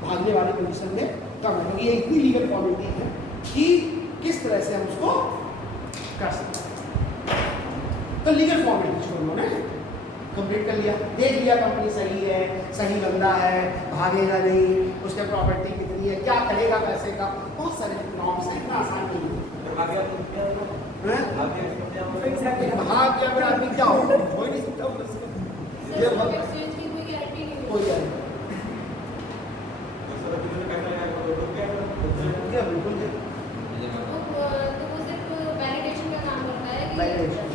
भागने वाली पोजीशन में कम है, क्योंकि ये इतनी लीगल फॉर्मेलिटी है कि किस तरह से हम उसको कर सकते हैं। तो लीगल फॉर्मेलिटी को उन्होंने कंप्लीट कर लिया, देख लिया कंपनी सही है, सही बंदा है, भागेगा नहीं, उसके प्रॉपर्टी कितनी है, क्या करेगा पैसे का, बहुत सारे नॉर्म्स हैं, इतना आसान नहीं है। भाग गया मेरा आदमी क्या हो, हो ही नहीं सकता ये एक्सचेंज की कोई गारंटी नहीं कोई है बिल्कुल तो वो सिर्फ वैलिडेशन का काम करता है कि वैलिडेशन।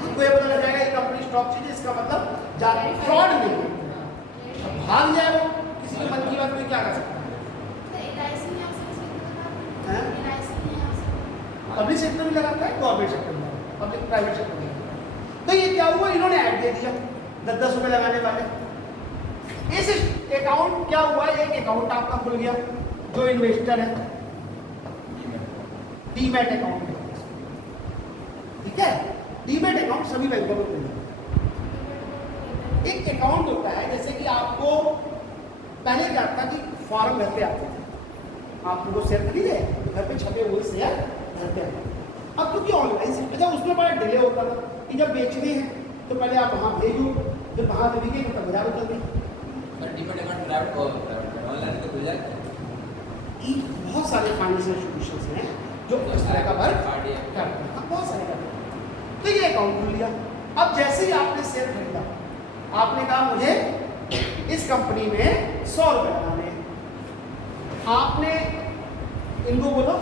आपको ये पता लग जाएगा ये कंपनी स्टॉक चीज, इसका मतलब फ्रॉड नहीं है। अब भाग जाए वो किसी के मन की बात कोई क्या कर सकता है। पब्लिक सेक्टर में लगाता है, गवर्नमेंट सेक्टर में, पब्लिक प्राइवेट सेक्टर में लगाता है। तो ये क्या हुआ, इन्होंने ऐड दे दिया 10-10 रुपए लगाने वाले। इस अकाउंट क्या हुआ, एक अकाउंट आपका खुल गया, जो इन्वेस्टर है डीमैट अकाउंट, ठीक है। डीमैट अकाउंट सभी बैंकों में खुल जाता है। एक अकाउंट होता है, जैसे कि आपको पहले क्या था कि फॉर्म घर पे आते थे, आप वो शेयर खरीदे घर पे छपे हुए शेयर घर पे आते। अब क्योंकि ऑनलाइन से अच्छा उसमें बड़ा डिले होता था कि जब बेचने हैं तो पहले आप वहाँ भेजो, फिर वहाँ से बिके तो बाजार उतर गई। डीमैट अकाउंट प्राइवेट और ऑनलाइन तो खुल जाता है। बहुत सारे फाइनेंशियल इंस्टीट्यूशंस हैं जो इस तरह का वर्क करते हैं, बहुत सारे करते हैं। तो ये अकाउंट खुल लिया। अब जैसे ही आपने शेयर खरीदा, आपने कहा मुझे इस कंपनी में 100 रुपये लगाने हैं, आपने इनको बोलो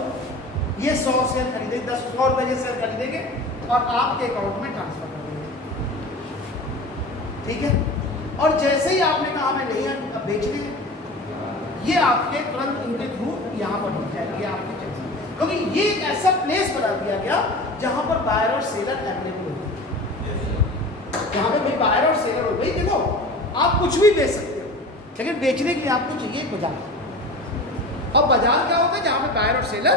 ये 100 शेयर खरीदे, 100 रुपये के शेयर खरीदेंगे और आपके अकाउंट में ट्रांसफर कर देंगे, ठीक है। और जैसे ही आपने कहा मैं नहीं अब बेचने हैं, ये आपके तुरंत इनके थ्रू यहाँ पर मिल जाएगी आपके चेक, क्योंकि ये एक ऐसा प्लेस बना दिया गया जहाँ पर बायर और सेलर अवेलेबल हो, जहाँ पे भाई बायर और सेलर हो। भाई देखो आप कुछ भी बेच सकते हो, लेकिन बेचने के लिए आपको चाहिए बाजार। अब बाजार क्या होता है, जहाँ पे बायर और सेलर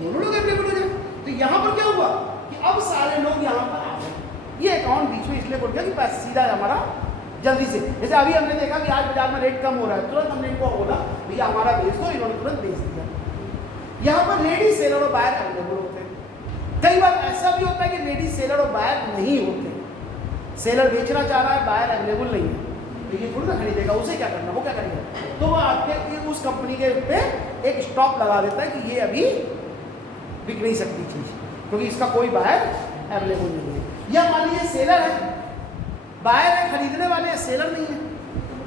दोनों लोग अवेलेबल हो जाए। तो यहाँ पर क्या हुआ कि अब सारे लोग यहाँ पर आ गए। ये अकाउंट बीच में इसलिए खुल गया कि पैसा सीधा हमारा जल्दी से, जैसे अभी हमने देखा कि आज बाजार में रेट कम हो रहा है, तुरंत हमने इनको बोला भैया हमारा बेच दो, इन्होंने तुरंत बेच दिया। यहाँ पर रेडी सेलर और बायर अवेलेबल होते हैं। कई बार ऐसा भी होता है कि रेडी सेलर और बायर नहीं होते, सेलर बेचना चाह रहा है, बायर अवेलेबल नहीं है, तो ये थोड़ी ना खरीदेगा, उसे क्या करना, वो क्या करेगा, तो वो आपके उस कंपनी के पे एक स्टॉप लगा देता है कि ये अभी बिक नहीं सकती चीज़, क्योंकि इसका कोई बायर अवेलेबल नहीं है। या मान लीजिए सेलर है, बायर है, खरीदने वाले हैं, सेलर नहीं है,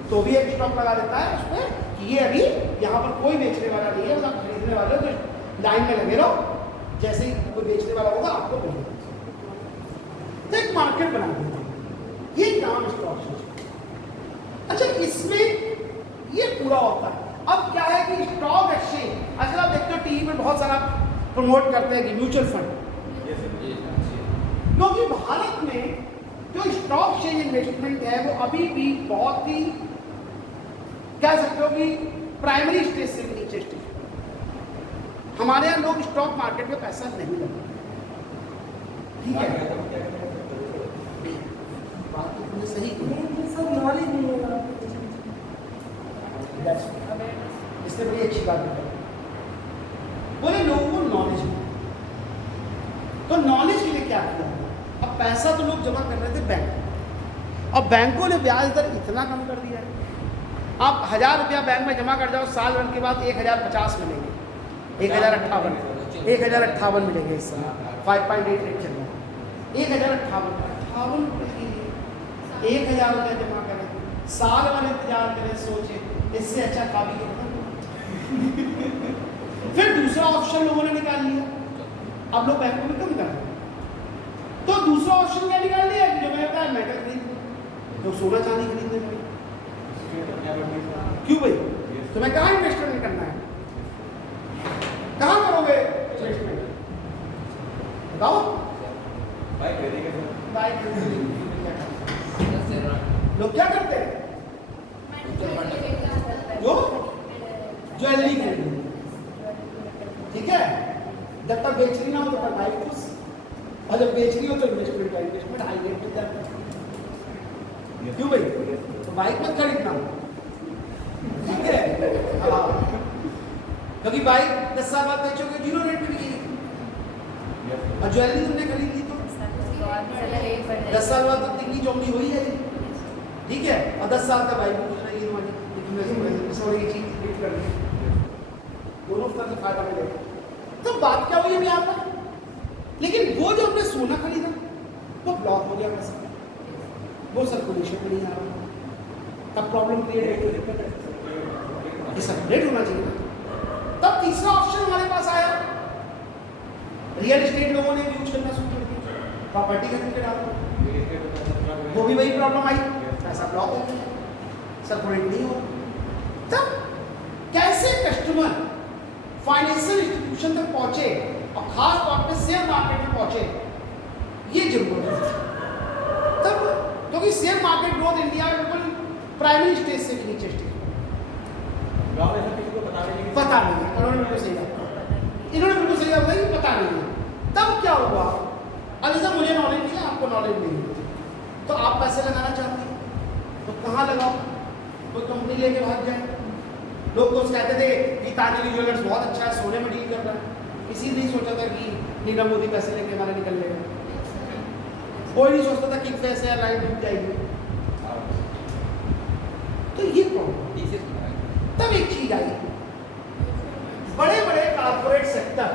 तो भी एक स्टॉप लगा देता है उसमें कि ये अभी यहाँ पर कोई बेचने वाला नहीं है, मतलब खरीदने वाले हो तो लाइन में लगे रहो, जैसे ही कोई बेचने वाला होगा आपको मिलेगा। तो एक मार्केट बना देते हैं, ये नाम स्टॉक एक्सचेंज। अच्छा इसमें ये पूरा होता है। अब क्या है कि स्टॉक एक्सचेंज आजकल आप देखते हो टीवी में बहुत सारा प्रमोट करते हैं कि म्यूचुअल फंड, क्योंकि भारत में जो स्टॉक एक्सचेंज इन्वेस्टमेंट है वो अभी भी बहुत ही कह सकते हो कि प्राइमरी स्टेज से भी नीचे स्टेज। हमारे यहाँ लोग स्टॉक मार्केट में पैसा नहीं लगाते, ठीक है, बात तो तुमने सही की, सब नॉलेज नहीं है, इससे बड़ी अच्छी बात है बोले लोगों को नॉलेज मिले। तो नॉलेज के लिए क्या किया, अब पैसा तो लोग जमा कर रहे थे बैंक, अब बैंकों ने ब्याज दर इतना कम कर दिया है, आप 1000 रुपया बैंक में जमा कर जाओ, साल भर के बाद 1050 मिलेंगे, 1058 मिलेंगे इस समय 5.8 रेट चल रहा है। 1058 रुपये के लिए 1000 रुपया जमा करें, साल भर इंतजार करें, सोचे इससे अच्छा काफी फिर दूसरा ऑप्शन लोगों ने निकाल लिया, अब लोग बैंकों में कम कर रहे हैं, तो दूसरा ऑप्शन क्या निकाल लिया कि जो मैं मेटल खरीद लूं, तो सोना चांदी खरीदने लगे। क्यों भाई, तुम्हें कहाँ इन्वेस्टमेंट करना है, कहाँ करोगे इन्वेस्टमेंट बताओ। बाइक लोग क्या करते हैं, वो ज्वेलरी खरीदते, ठीक है, जब तक बेचनी ना हो तब तक बाइक खुश, और जब बेचनी हो तो इन्वेस्टमेंट हाई रेट मिल जाता है। क्यों भाई? तो बाइक मत खरीदना, ठीक है? हाँ, क्योंकि बाइक 10 साल बाद बेचोगे 0 रेट पे बिकेगी। और ज्वेलरी तुमने खरीद ली तो 10 साल बाद तो तिगनी चौगनी हो ही जाएगी, ठीक है? और 10 साल का बाइक कुछ नहीं तुम्हारी सोने की चीज खरीद कर ली, दोनों तरह से फायदा मिलेगा। तो बात क्या हुई अभी यहाँ पर? लेकिन वो जो हमने सोना खरीदा वो ब्लॉक हो गया पैसा, वो सर्कुलेशन में नहीं आ रहा, तब प्रॉब्लम क्रिएट हो, ये सेपरेट होना चाहिए ना। तब तीसरा ऑप्शन हमारे पास आया, रियल एस्टेट लोगों ने यूज करना शुरू कर दिया, प्रॉपर्टी खरीद के डालो, वो भी वही प्रॉब्लम आई, पैसा ब्लॉक हो गया, सर्कुलेट नहीं हो। तब कैसे कस्टमर फाइनेंशियल इंस्टीट्यूशन तक पहुंचे और खास तौर पे शेयर मार्केट में पहुंचे, ये जरूरत है। तब क्योंकि शेयर मार्केट ग्रोथ इंडिया में बिल्कुल प्राइमरी स्टेज से भी नीचे स्टेज पता नहीं है, उन्होंने बिल्कुल सही कहा, इन्होंने बिल्कुल सही कहा कि पता नहीं है। तब क्या हुआ? अब जैसा मुझे नॉलेज नहीं है, आपको नॉलेज नहीं है, तो आप पैसे लगाना चाहते हैं तो कहाँ लगाओ? कोई कंपनी लेके भाग जाए। लोग तो कहते थे कि ताजली ज्वेलर्स बहुत अच्छा है, सोने में डील कर रहा है, किसी ने नहीं सोचा था कि नीरव मोदी पैसे लेके हमारे निकल लेगा, कोई नहीं सोचता था कि पैसे एयरलाइन डूब जाएगी। तो ये प्रॉब्लम। तब एक चीज आई, बड़े बड़े कारपोरेट सेक्टर,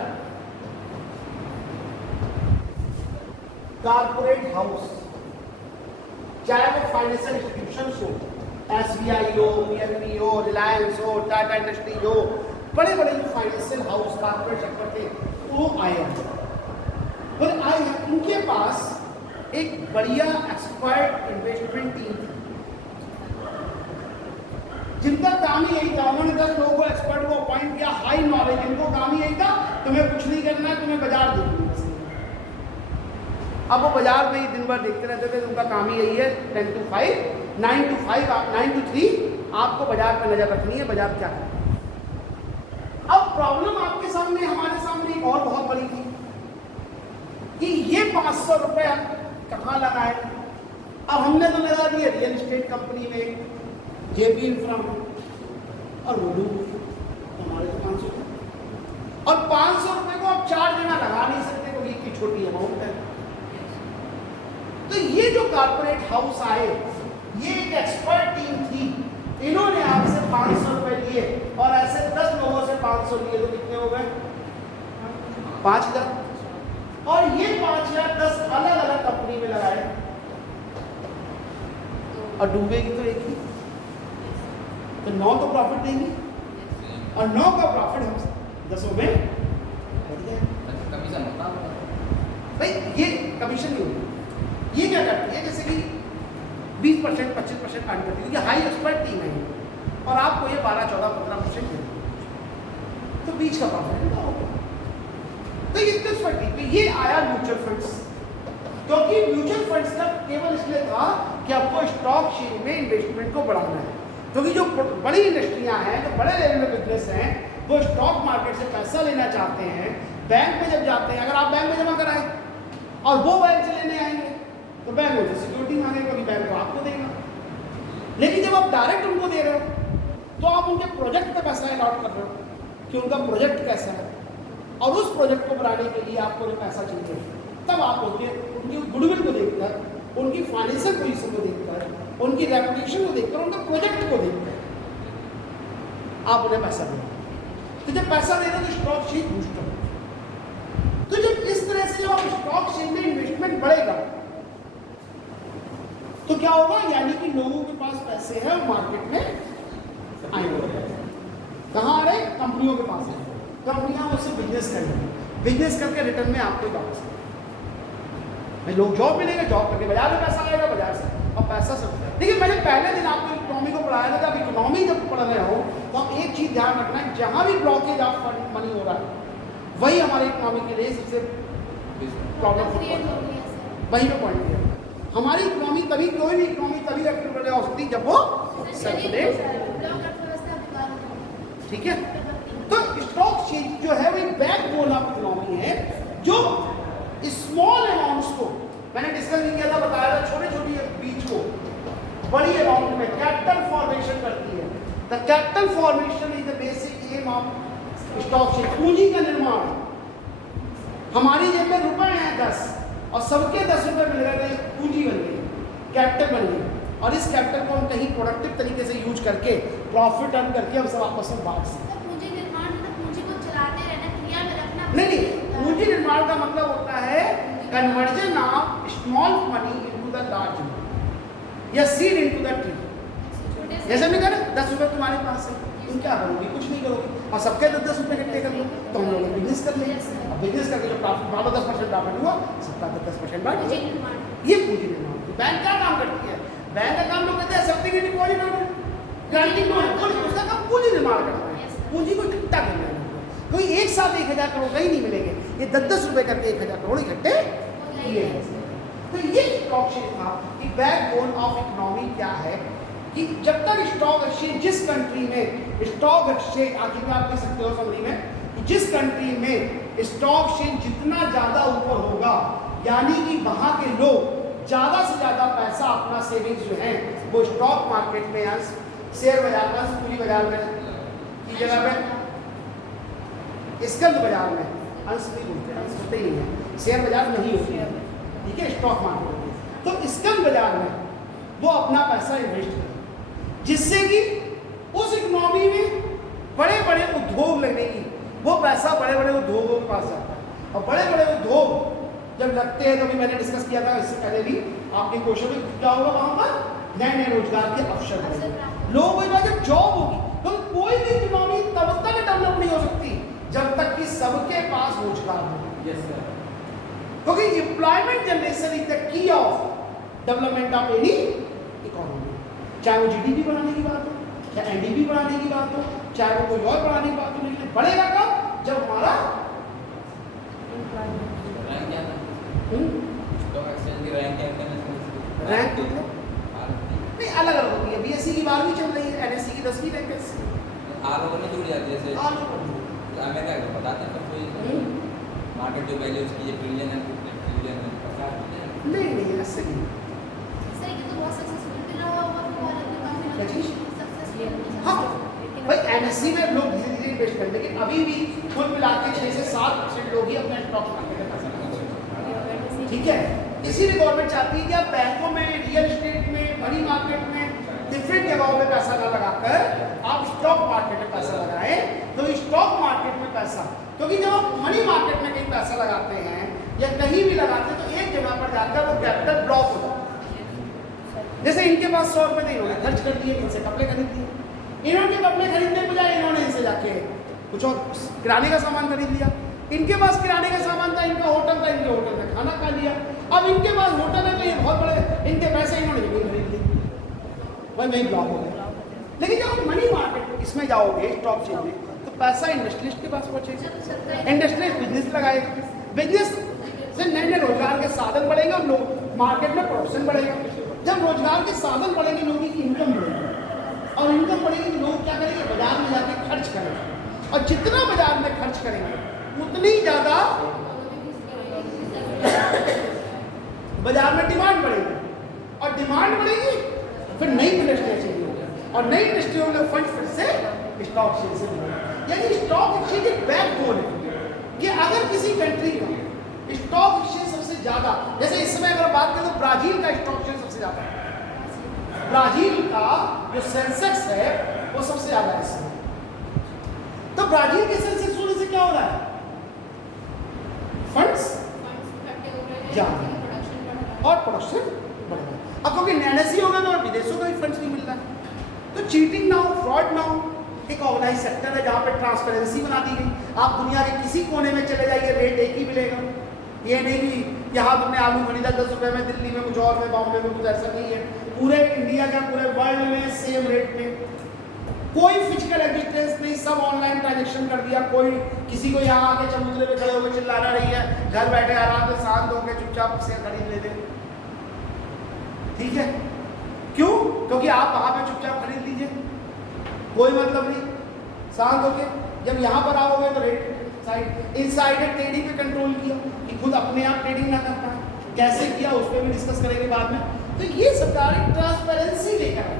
कारपोरेट हाउस, चाहे वो फाइनेंशियल इंस्टीट्यूशन हो, SBI हो, PNB हो, रिलायंस हो, टाटा इंडस्ट्री हो, बड़े बड़े जो फाइनेंशियल हाउस कारपोरेट सेक्टर थे वो आए हैं। उनके पास एक बढ़िया एक्सपर्ट इन्वेस्टमेंट टीम थी, जिनका काम ही यही था। उन्होंने 10 लोगों को एक्सपर्ट को अपॉइंट किया, हाई नॉलेज, इनको काम ही यही था, तुम्हें कुछ नहीं करना है, तुम्हें बाजार देखना है। अब वो बाजार में ही दिन भर देखते रहते थे, उनका काम ही यही है 10 to 5, 9 to 5, 9 to 3 आपको बाजार पर नजर रखनी है, बाजार क्या है। अब प्रॉब्लम आपके सामने, हमारे सामने एक और बहुत बड़ी थी कि ये 500 रुपये कहाँ लगाए। अब हमने तो लगा दिए रियल एस्टेट कंपनी में, जेपी इंफ्रा में, और वो लोग हमारे तो 500 रुपये, और 500 रुपये को आप 4 जगह लगा नहीं सकते क्योंकि इतनी छोटी अमाउंट है। तो ये जो कारपोरेट हाउस आए, ये एक एक्सपर्ट टीम थी, इन्होंने आपसे 500 रुपए लिए और ऐसे 10 लोगों से 500 लिए तो कितने हो गए? 5000। और ये 5000 10 अलग अलग कंपनी में लगाए और डूबेगी तो एक ही, तो 9 तो प्रॉफिट देंगी और 9 का प्रॉफिट हम 10 में कमीशन होता है भाई। ये कमीशन नहीं होती, ये क्या करती है जैसे कि 20% 25% अर्न करती है, क्योंकि हाई एक्सपर्ट टीम है और आपको ये 12 14 15% देती, तो बीच का प्रॉफिट कितना होगा? तो ये तो एक्सपर्ट, ये आया म्यूचुअल फंड्स, क्योंकि म्यूचुअल फंड्स का केवल इसलिए था कि आपको स्टॉक शेयर में इन्वेस्टमेंट को बढ़ाना है, क्योंकि जो बड़ी इंडस्ट्रियां हैं, जो बड़े लेवल में बिजनेस हैं, वो स्टॉक मार्केट से पैसा लेना चाहते हैं। बैंक में जब जाते हैं, अगर आप बैंक में जमा कराएं और वो बैंक से लेने आएंगे तो बैंक उनसे सिक्योरिटी मांगेगा, क्योंकि बैंक तो आपको देगा। लेकिन जब आप डायरेक्ट उनको दे रहे हो तो आप उनके प्रोजेक्ट पे पैसा अलॉट कर रहे हो कि उनका प्रोजेक्ट कैसा है, और उस प्रोजेक्ट को बनाने के लिए आपको जो पैसा चाहिए, तब आप उनकी गुडविल को देखकर, उनकी फाइनेंशियल पोजीशन को देखकर, उनकी रेपुटेशन को देखकर, उनके प्रोजेक्ट को देखकर आप उन्हें पैसा दें। तो जब पैसा दे रहे हो तो स्टॉक शेयर बूस्ट हो। तो जब इस तरह से जब आप स्टॉक शेयर में इन्वेस्टमेंट बढ़ेगा तो क्या होगा, यानी कि लोगों के पास पैसे हैं और मार्केट में आएंगे। कहाँ आ रहे? कंपनियों के पास है, कंपनियां उससे बिजनेस करेंगी, बिजनेस करके रिटर्न में आपको वापस करेंगे। लोग जॉब मिलेंगे, जॉब करके बाजार में पैसा आएगा, बाजार से और पैसा सब। देखिए मैंने पहले दिन आपको इकोनॉमी को पढ़ाया था, जब इकोनॉमी जब पढ़ रहे हो तो आप एक चीज ध्यान रखना है, जहां भी ब्लॉकेज ऑफ मनी हो रहा है वही हमारे इकोनॉमी के लिए सबसे प्रॉब्लम वही पे पॉइंट है। हमारी इकोनॉमी तभी, कोई भी इकोनॉमी तभी एक्टिव हो सकती जब वो सर्कुलेट, ठीक है। तो स्टॉक एक्सचेंज जो है वो एक बैकबोन ऑफ इकोनॉमी है, जो स्मॉल अमाउंट्स को मैंने डिस्कस नहीं किया था, बताया था, छोटे छोटे बीज को बड़ी अमाउंट में कैपिटल फॉर्मेशन करती है। The capital formation is the basic aim of stock exchange. पूंजी का निर्माण, हमारी जेब में रुपए हैं 10 और सबके 10 रुपए मिल गए, तो पूंजी बन गई, कैपिटल बन गई, और इस कैपिटल को हम कहीं प्रोडक्टिव तरीके से यूज करके प्रॉफिट अर्न करके हम सब आपस में बांट सकते हैं। पूंजी निर्माण मतलब पूंजी को चलाते रहना, क्रिया में रखना। नहीं, पूंजी निर्माण का मतलब होता है conversion of small money into the large money या सीड इनटू द ट्री। जैसे मैं कह रहा 10 रुपए तुम्हारे पास है, तुम क्या करोगे? कुछ नहीं करोगे, और सबके 10 रुपए इकट्ठे कर लो, तो हम लोग बिजनेस कर लेंगे। अब बिजनेस करके जो प्रॉफिट, मान लो 10% प्रॉफिट हुआ, सबका 10% बांट दो। ये पूंजी निर्माण। बैंक क्या काम करती है? बैंक का काम लोग कहते हैं सबसे की डिपॉजिट और गारंटी लोन, उसका काम पूंजी निर्माण करना है, पूंजी को इकट्ठा करना है। कोई एक साथ 1000 करोड़ कहीं नहीं मिलेंगे, ये 10-10 रुपए करके 1000 करोड़ इकट्ठे किए हैं। तो ये स्टॉक एक्सचेंज था कि बैकबोन ऑफ इकोनॉमी क्या है, कि जब तक स्टॉक एक्सचेंज, जिस कंट्री में स्टॉक एक्सचेंज, आगे भी आप देख सकते हो समरी में, जिस कंट्री में स्टॉक एक्सचेंज जितना ज़्यादा ऊपर होगा, यानी कि वहाँ के लोग ज़्यादा से ज़्यादा पैसा अपना सेविंग्स जो है वो स्टॉक मार्केट में या शेयर बाजार में, पूंजी बाजार में की जगह पे स्कंद बाजार में, अंश नहीं बोलते, अंश होते ही नहीं है, शेयर बाजार नहीं होती है, ठीक है, स्टॉक मार्केट में। तो स्कंद बाजार में वो अपना पैसा इन्वेस्ट करे, जिससे कि उस इकोनॉमी में बड़े बड़े उद्योग लगने की, वो पैसा बड़े बड़े उद्योगों के पास जाता है, और बड़े बड़े उद्योग जब लगते हैं, तो भी मैंने डिस्कस किया था इससे पहले भी, आपके क्वेश्चन में क्या होगा, वहाँ पर नए नए रोजगार के अवसर बनेंगे, लोगों के पास जब जॉब होगी, तो कोई भी इकोनॉमी तब तक डेवलप नहीं हो सकती जब तक कि सबके पास रोजगार हो। क्योंकि employment generation is the key of development of any economy, चाहे वो जीडीपी बढ़ाने की बात हो, चाहे एनडीपी बढ़ाने की बात हो, चाहे वो कोई और बढ़ाने की बात हो, लेकिन बढ़ेगा कब? जब हमारा रैंक नहीं अलग अलग होती है, बीएससी की 12वीं चल रही है, एनएससी की 10वीं रैंक है, आप लोगों ने जुड़ जाती है जैसे मैं क्या बताते हैं कोई मार्केट जो वैल्यू उसकी ट्रिलियन है, ट्रिलियन है, 50 ट्रिलियन नहीं ऐसे नहीं। सही कि तो बहुत सक्सेसफुल भी रहा होगा, तो भारत में काफी क्या चीज़? सक्सेसफुल। हाँ भाई, एनएससी में लोग धीरे धीरे इन्वेस्ट करते हैं, लेकिन अभी भी कुल मिला के 6 से 7% लोग ही अपने स्टॉक मार्केट में पैसा लगाते हैं, ठीक है। इसीलिए गवर्नमेंट चाहती है कि आप बैंकों में, रियल एस्टेट में, मनी मार्केट में, डिफरेंट जगहों में पैसा ना लगाकर आप स्टॉक मार्केट में पैसा लगाएं। तो स्टॉक मार्केट में पैसा, क्योंकि जब आप मनी मार्केट में कहीं पैसा लगाते हैं या कहीं भी लगाते हैं, तो एक जगह पर जाकर वो कैपिटल ब्लॉक हो जाता है। जैसे इनके पास 100 रुपये नहीं होंगे, खर्च कर दिए, इनसे कपड़े खरीद लिए, इन्होंने कपड़े खरीदने के बजाय इन्होंने इनसे जाके कुछ और किराने का सामान खरीद लिया। इनके पास किराने का सामान था, इनका होटल था, इनके होटल में खाना खा लिया। अब इनके पास होटल है तो ये बहुत बड़े, इनके पैसे इन्होंने जमीन खरीद ली, वही वही ब्लॉक हो गया। लेकिन जब आप मनी मार्केट इसमें जाओगे, स्टॉक एक्सचेंज में, तो पैसा इंडस्ट्रियलिस्ट के पास पहुंचेगा, इंडस्ट्रियलिस्ट बिजनेस लगाएगा, बिजनेस से नए नए रोजगार के साधन बढ़ेंगे और लोग मार्केट में प्रोडक्शन बढ़ेगा। जब रोजगार के साधन बढ़ेंगे, लोगों की इनकम बढ़ेगी, और इनकम बढ़ेगी तो लोग क्या करेंगे? बाजार में जाके खर्च करेंगे, और जितना बाजार में खर्च करेंगे उतनी ज़्यादा बाजार में डिमांड बढ़ेगी, और डिमांड बढ़ेगी फिर नई इंडस्ट्रियाँ चाहिए होगी, और नई इंडस्ट्रियों में फंड फिर से स्टॉक एक्सचेंज से मिलेगा। यानी स्टॉक एक्सचेंज एक बैकबोन है कि अगर किसी कंट्री का स्टॉक एक्सचेंज सबसे ज़्यादा, जैसे इस समय अगर बात करें तो ब्राज़ील का स्टॉक एक्सचेंज सबसे ज़्यादा है, ब्राज़ील का जो सेंसेक्स है वो सबसे ज़्यादा है इस समय। तो ब्राज़ील के सेंसेक्स होने से क्या हो रहा है? फंड्स और प्रोडक्शन बढ़ रहा है। अब क्योंकि एनएससी होगा तो विदेशों का भी फंड्स नहीं मिल रहा है, तो चीटिंग ना हो, फ्रॉड ना हो। एक ऑर्गेनाइज सेक्टर है जहाँ पे ट्रांसपेरेंसी बना दी गई। आप दुनिया के किसी कोने में चले जाइए, रेट एक ही मिलेगा। ये नहीं कि यहाँ तुमने आलू खरीदा 10 रुपये में, दिल्ली में कुछ और में, बॉम्बे में कुछ, ऐसा नहीं है। पूरे इंडिया का, पूरे वर्ल्ड में सेम रेट में, कोई फिजिकल एग्जिस्टेंस नहीं, सब ऑनलाइन ट्रांजेक्शन कर दिया। कोई किसी को यहाँ आके चबूतरे पे खड़े होकर चिल्लाना नहीं है, घर बैठे आराम से शांत होकर चुपचाप शेयर खरीद लेते, ठीक है। क्यों? क्योंकि आप वहाँ पे चुपचाप खरीद लीजिए, कोई मतलब नहीं, शांत होके। जब यहाँ पर आओगे तो रेट इनसाइडर ट्रेडिंग पे कंट्रोल किया कि खुद अपने आप ट्रेडिंग ना कर पाए, कैसे किया उस पर भी डिस्कस करेंगे बाद में। तो ये सरकार एक ट्रांसपेरेंसी लेकर आई,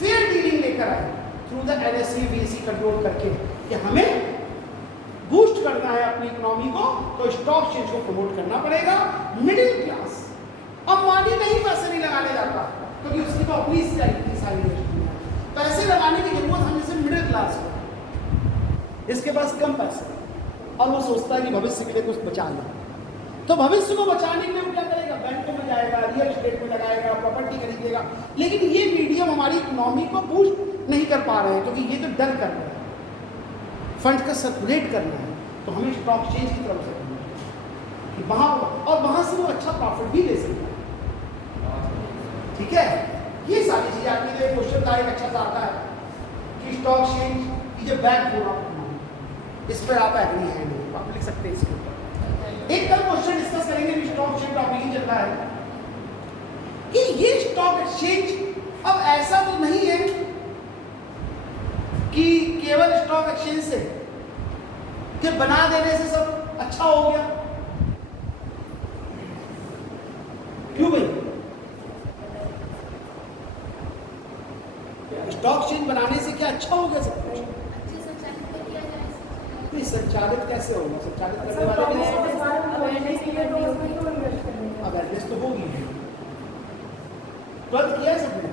फेयर डीलिंग लेकर आई through the NSE BSE control करके कि हमें बूस्ट करना है अपनी इकोनॉमी को, तो स्टॉक एक्सचेंज को प्रमोट करना पड़ेगा। मिडिल क्लास अंबानी कहीं पैसे नहीं लगाने जाता क्योंकि उसकी तो अपनी इतनी सारी पैसे लगाने की जरूरत हमें से मिडिल क्लास को, इसके पास कम पैसे और वो सोचता है कि भविष्य के लिए कुछ बचा लें। तो भविष्य को बचाने के लिए वो क्या करेगा, बैंकों में जाएगा, रियल एस्टेट में लगाएगा, प्रॉपर्टी खरीदेगा। लेकिन ये मीडियम हमारी इकोनॉमी को बूस्ट नहीं कर पा रहे हैं क्योंकि ये तो डर कर रहे हैं, फंड का सर्कुलेट करना है। तो हमें स्टॉक एक्सचेंज की तरफ से करना है कि वहाँ, और वहाँ से वो अच्छा प्रॉफिट भी ले सकता है। ठीक है, ये सारी चीजें आपके लिए क्वेश्चन का एक अच्छा सा आता है कि स्टॉक एक्सचेंज की जो बैक बोर्ड, इस पर आप एग्री है नहीं, आप लिख सकते हैं इसके ऊपर। एक कल क्वेश्चन डिस्कस करेंगे, स्टॉक एक्सचेंज टॉपिक ही चल रहा है कि ये स्टॉक एक्सचेंज अब ऐसा तो नहीं है कि केवल स्टॉक एक्सचेंज से कि बना देने से सब अच्छा हो गया। क्यों भाई, स्टॉक एक्सचेंज बनाने से क्या अच्छा हो गया सब कुछ? नहीं, संचालित कैसे होगा? संचालित करने वाले अवेयरनेस तो होगी। ट्वेल्थ किया है सबने?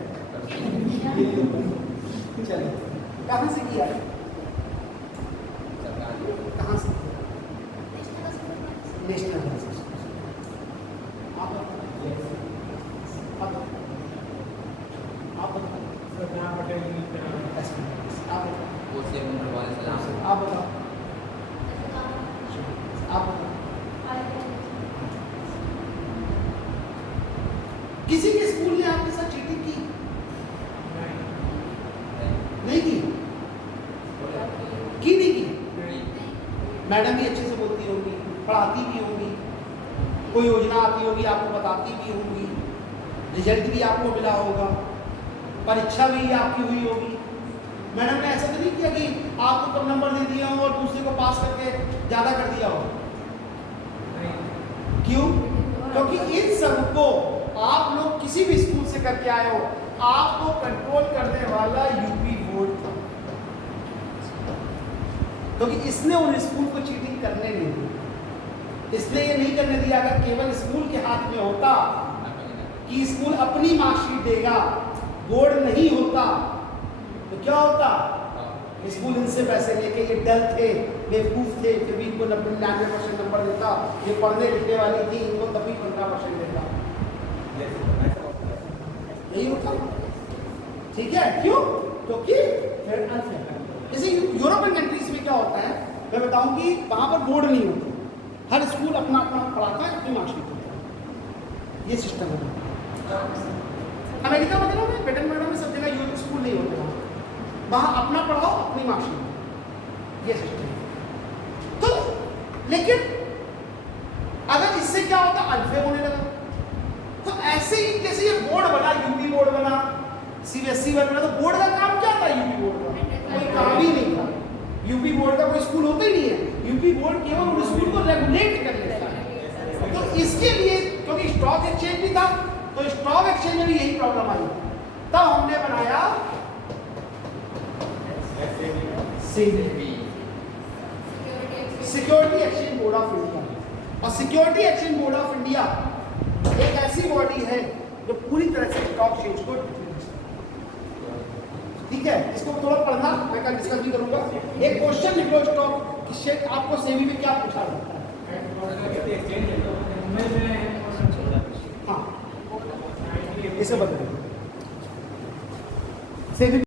चलिए, कहाँ से किया है? कहाँ से? नेशनल। आप बताओ। किसी के स्कूल ने आपके साथ चीटिंग की? नहीं की? नहीं की? मैडम भी अच्छे से बोलती होगी, पढ़ाती भी होगी, कोई योजना आती होगी आपको बताती भी होगी, रिजल्ट भी आपको मिला होगा, परीक्षा भी आपकी हुई होगी। मैडम ने ऐसा तो नहीं किया कि आपको कम नंबर दे दिया हो और दूसरे को पास करके ज़्यादा कर दिया हो? क्यों? क्योंकि इन सबको आप लोग किसी भी स्कूल से करके आए हो, आपको कंट्रोल करने वाला यूपी बोर्ड था, क्योंकि इसने उन स्कूल को चीटिंग करने नहीं दी। इसलिए ये नहीं करने दिया। अगर केवल स्कूल के हाथ में होता कि स्कूल अपनी मार्कशीट देगा, बोर्ड नहीं होता, तो क्या होता? स्कूल इनसे पैसे लेके, ये डल थे, बेवकूफ़ थे, फिर भी इनको 99% नंबर देता। ये पढ़ने लिखने वाली थी, इनको तभी 15% देता। यही होता। ठीक है, क्यों? क्योंकि जैसे यूरोपियन कंट्रीज में क्या होता है, मैं बताऊं कि वहाँ पर बोर्ड नहीं होती, हर स्कूल अपना अपना पढ़ाता है, अपनी मार्कशीट होता है, ये सिस्टम है। अमेरिका वगैरह में, ब्रिटेन वगैरह में सब जगह यूरोप स्कूल नहीं होते, वहाँ अपना पढ़ाओ, अपनी मार्कशीट, ये सिस्टम है। तो लेकिन अगर इससे क्या होता, अल्फे होने लगा। तो ऐसे ही जैसे ये बोर्ड बना, यूपी बोर्ड बना, CBSE बना, तो बोर्ड का काम क्या था? यूपी बोर्ड का कोई काम ही नहीं था। यूपी बोर्ड का कोई स्कूल होता ही नहीं है। यूपी बोर्ड केवल उन स्कूल को रेगुलेट कर लेता है। तो इसके लिए, क्योंकि स्टॉक एक्सचेंज भी था, तो स्टॉक एक्सचेंज में भी यही प्रॉब्लम आई, तब हमने बनाया security exchange board of India. और security exchange board of India एक ऐसी बॉडी है जो पूरी तरह से स्टॉक एक्सचेंज को, ठीक है, इसको थोड़ा पढ़ना, मैं कल डिस्कस भी करूंगा। एक क्वेश्चन लिख लो, स्टॉक एक्सचेंज आपको सेबी में क्या पूछा जाता है? हाँ, इसे बदलें। सेबी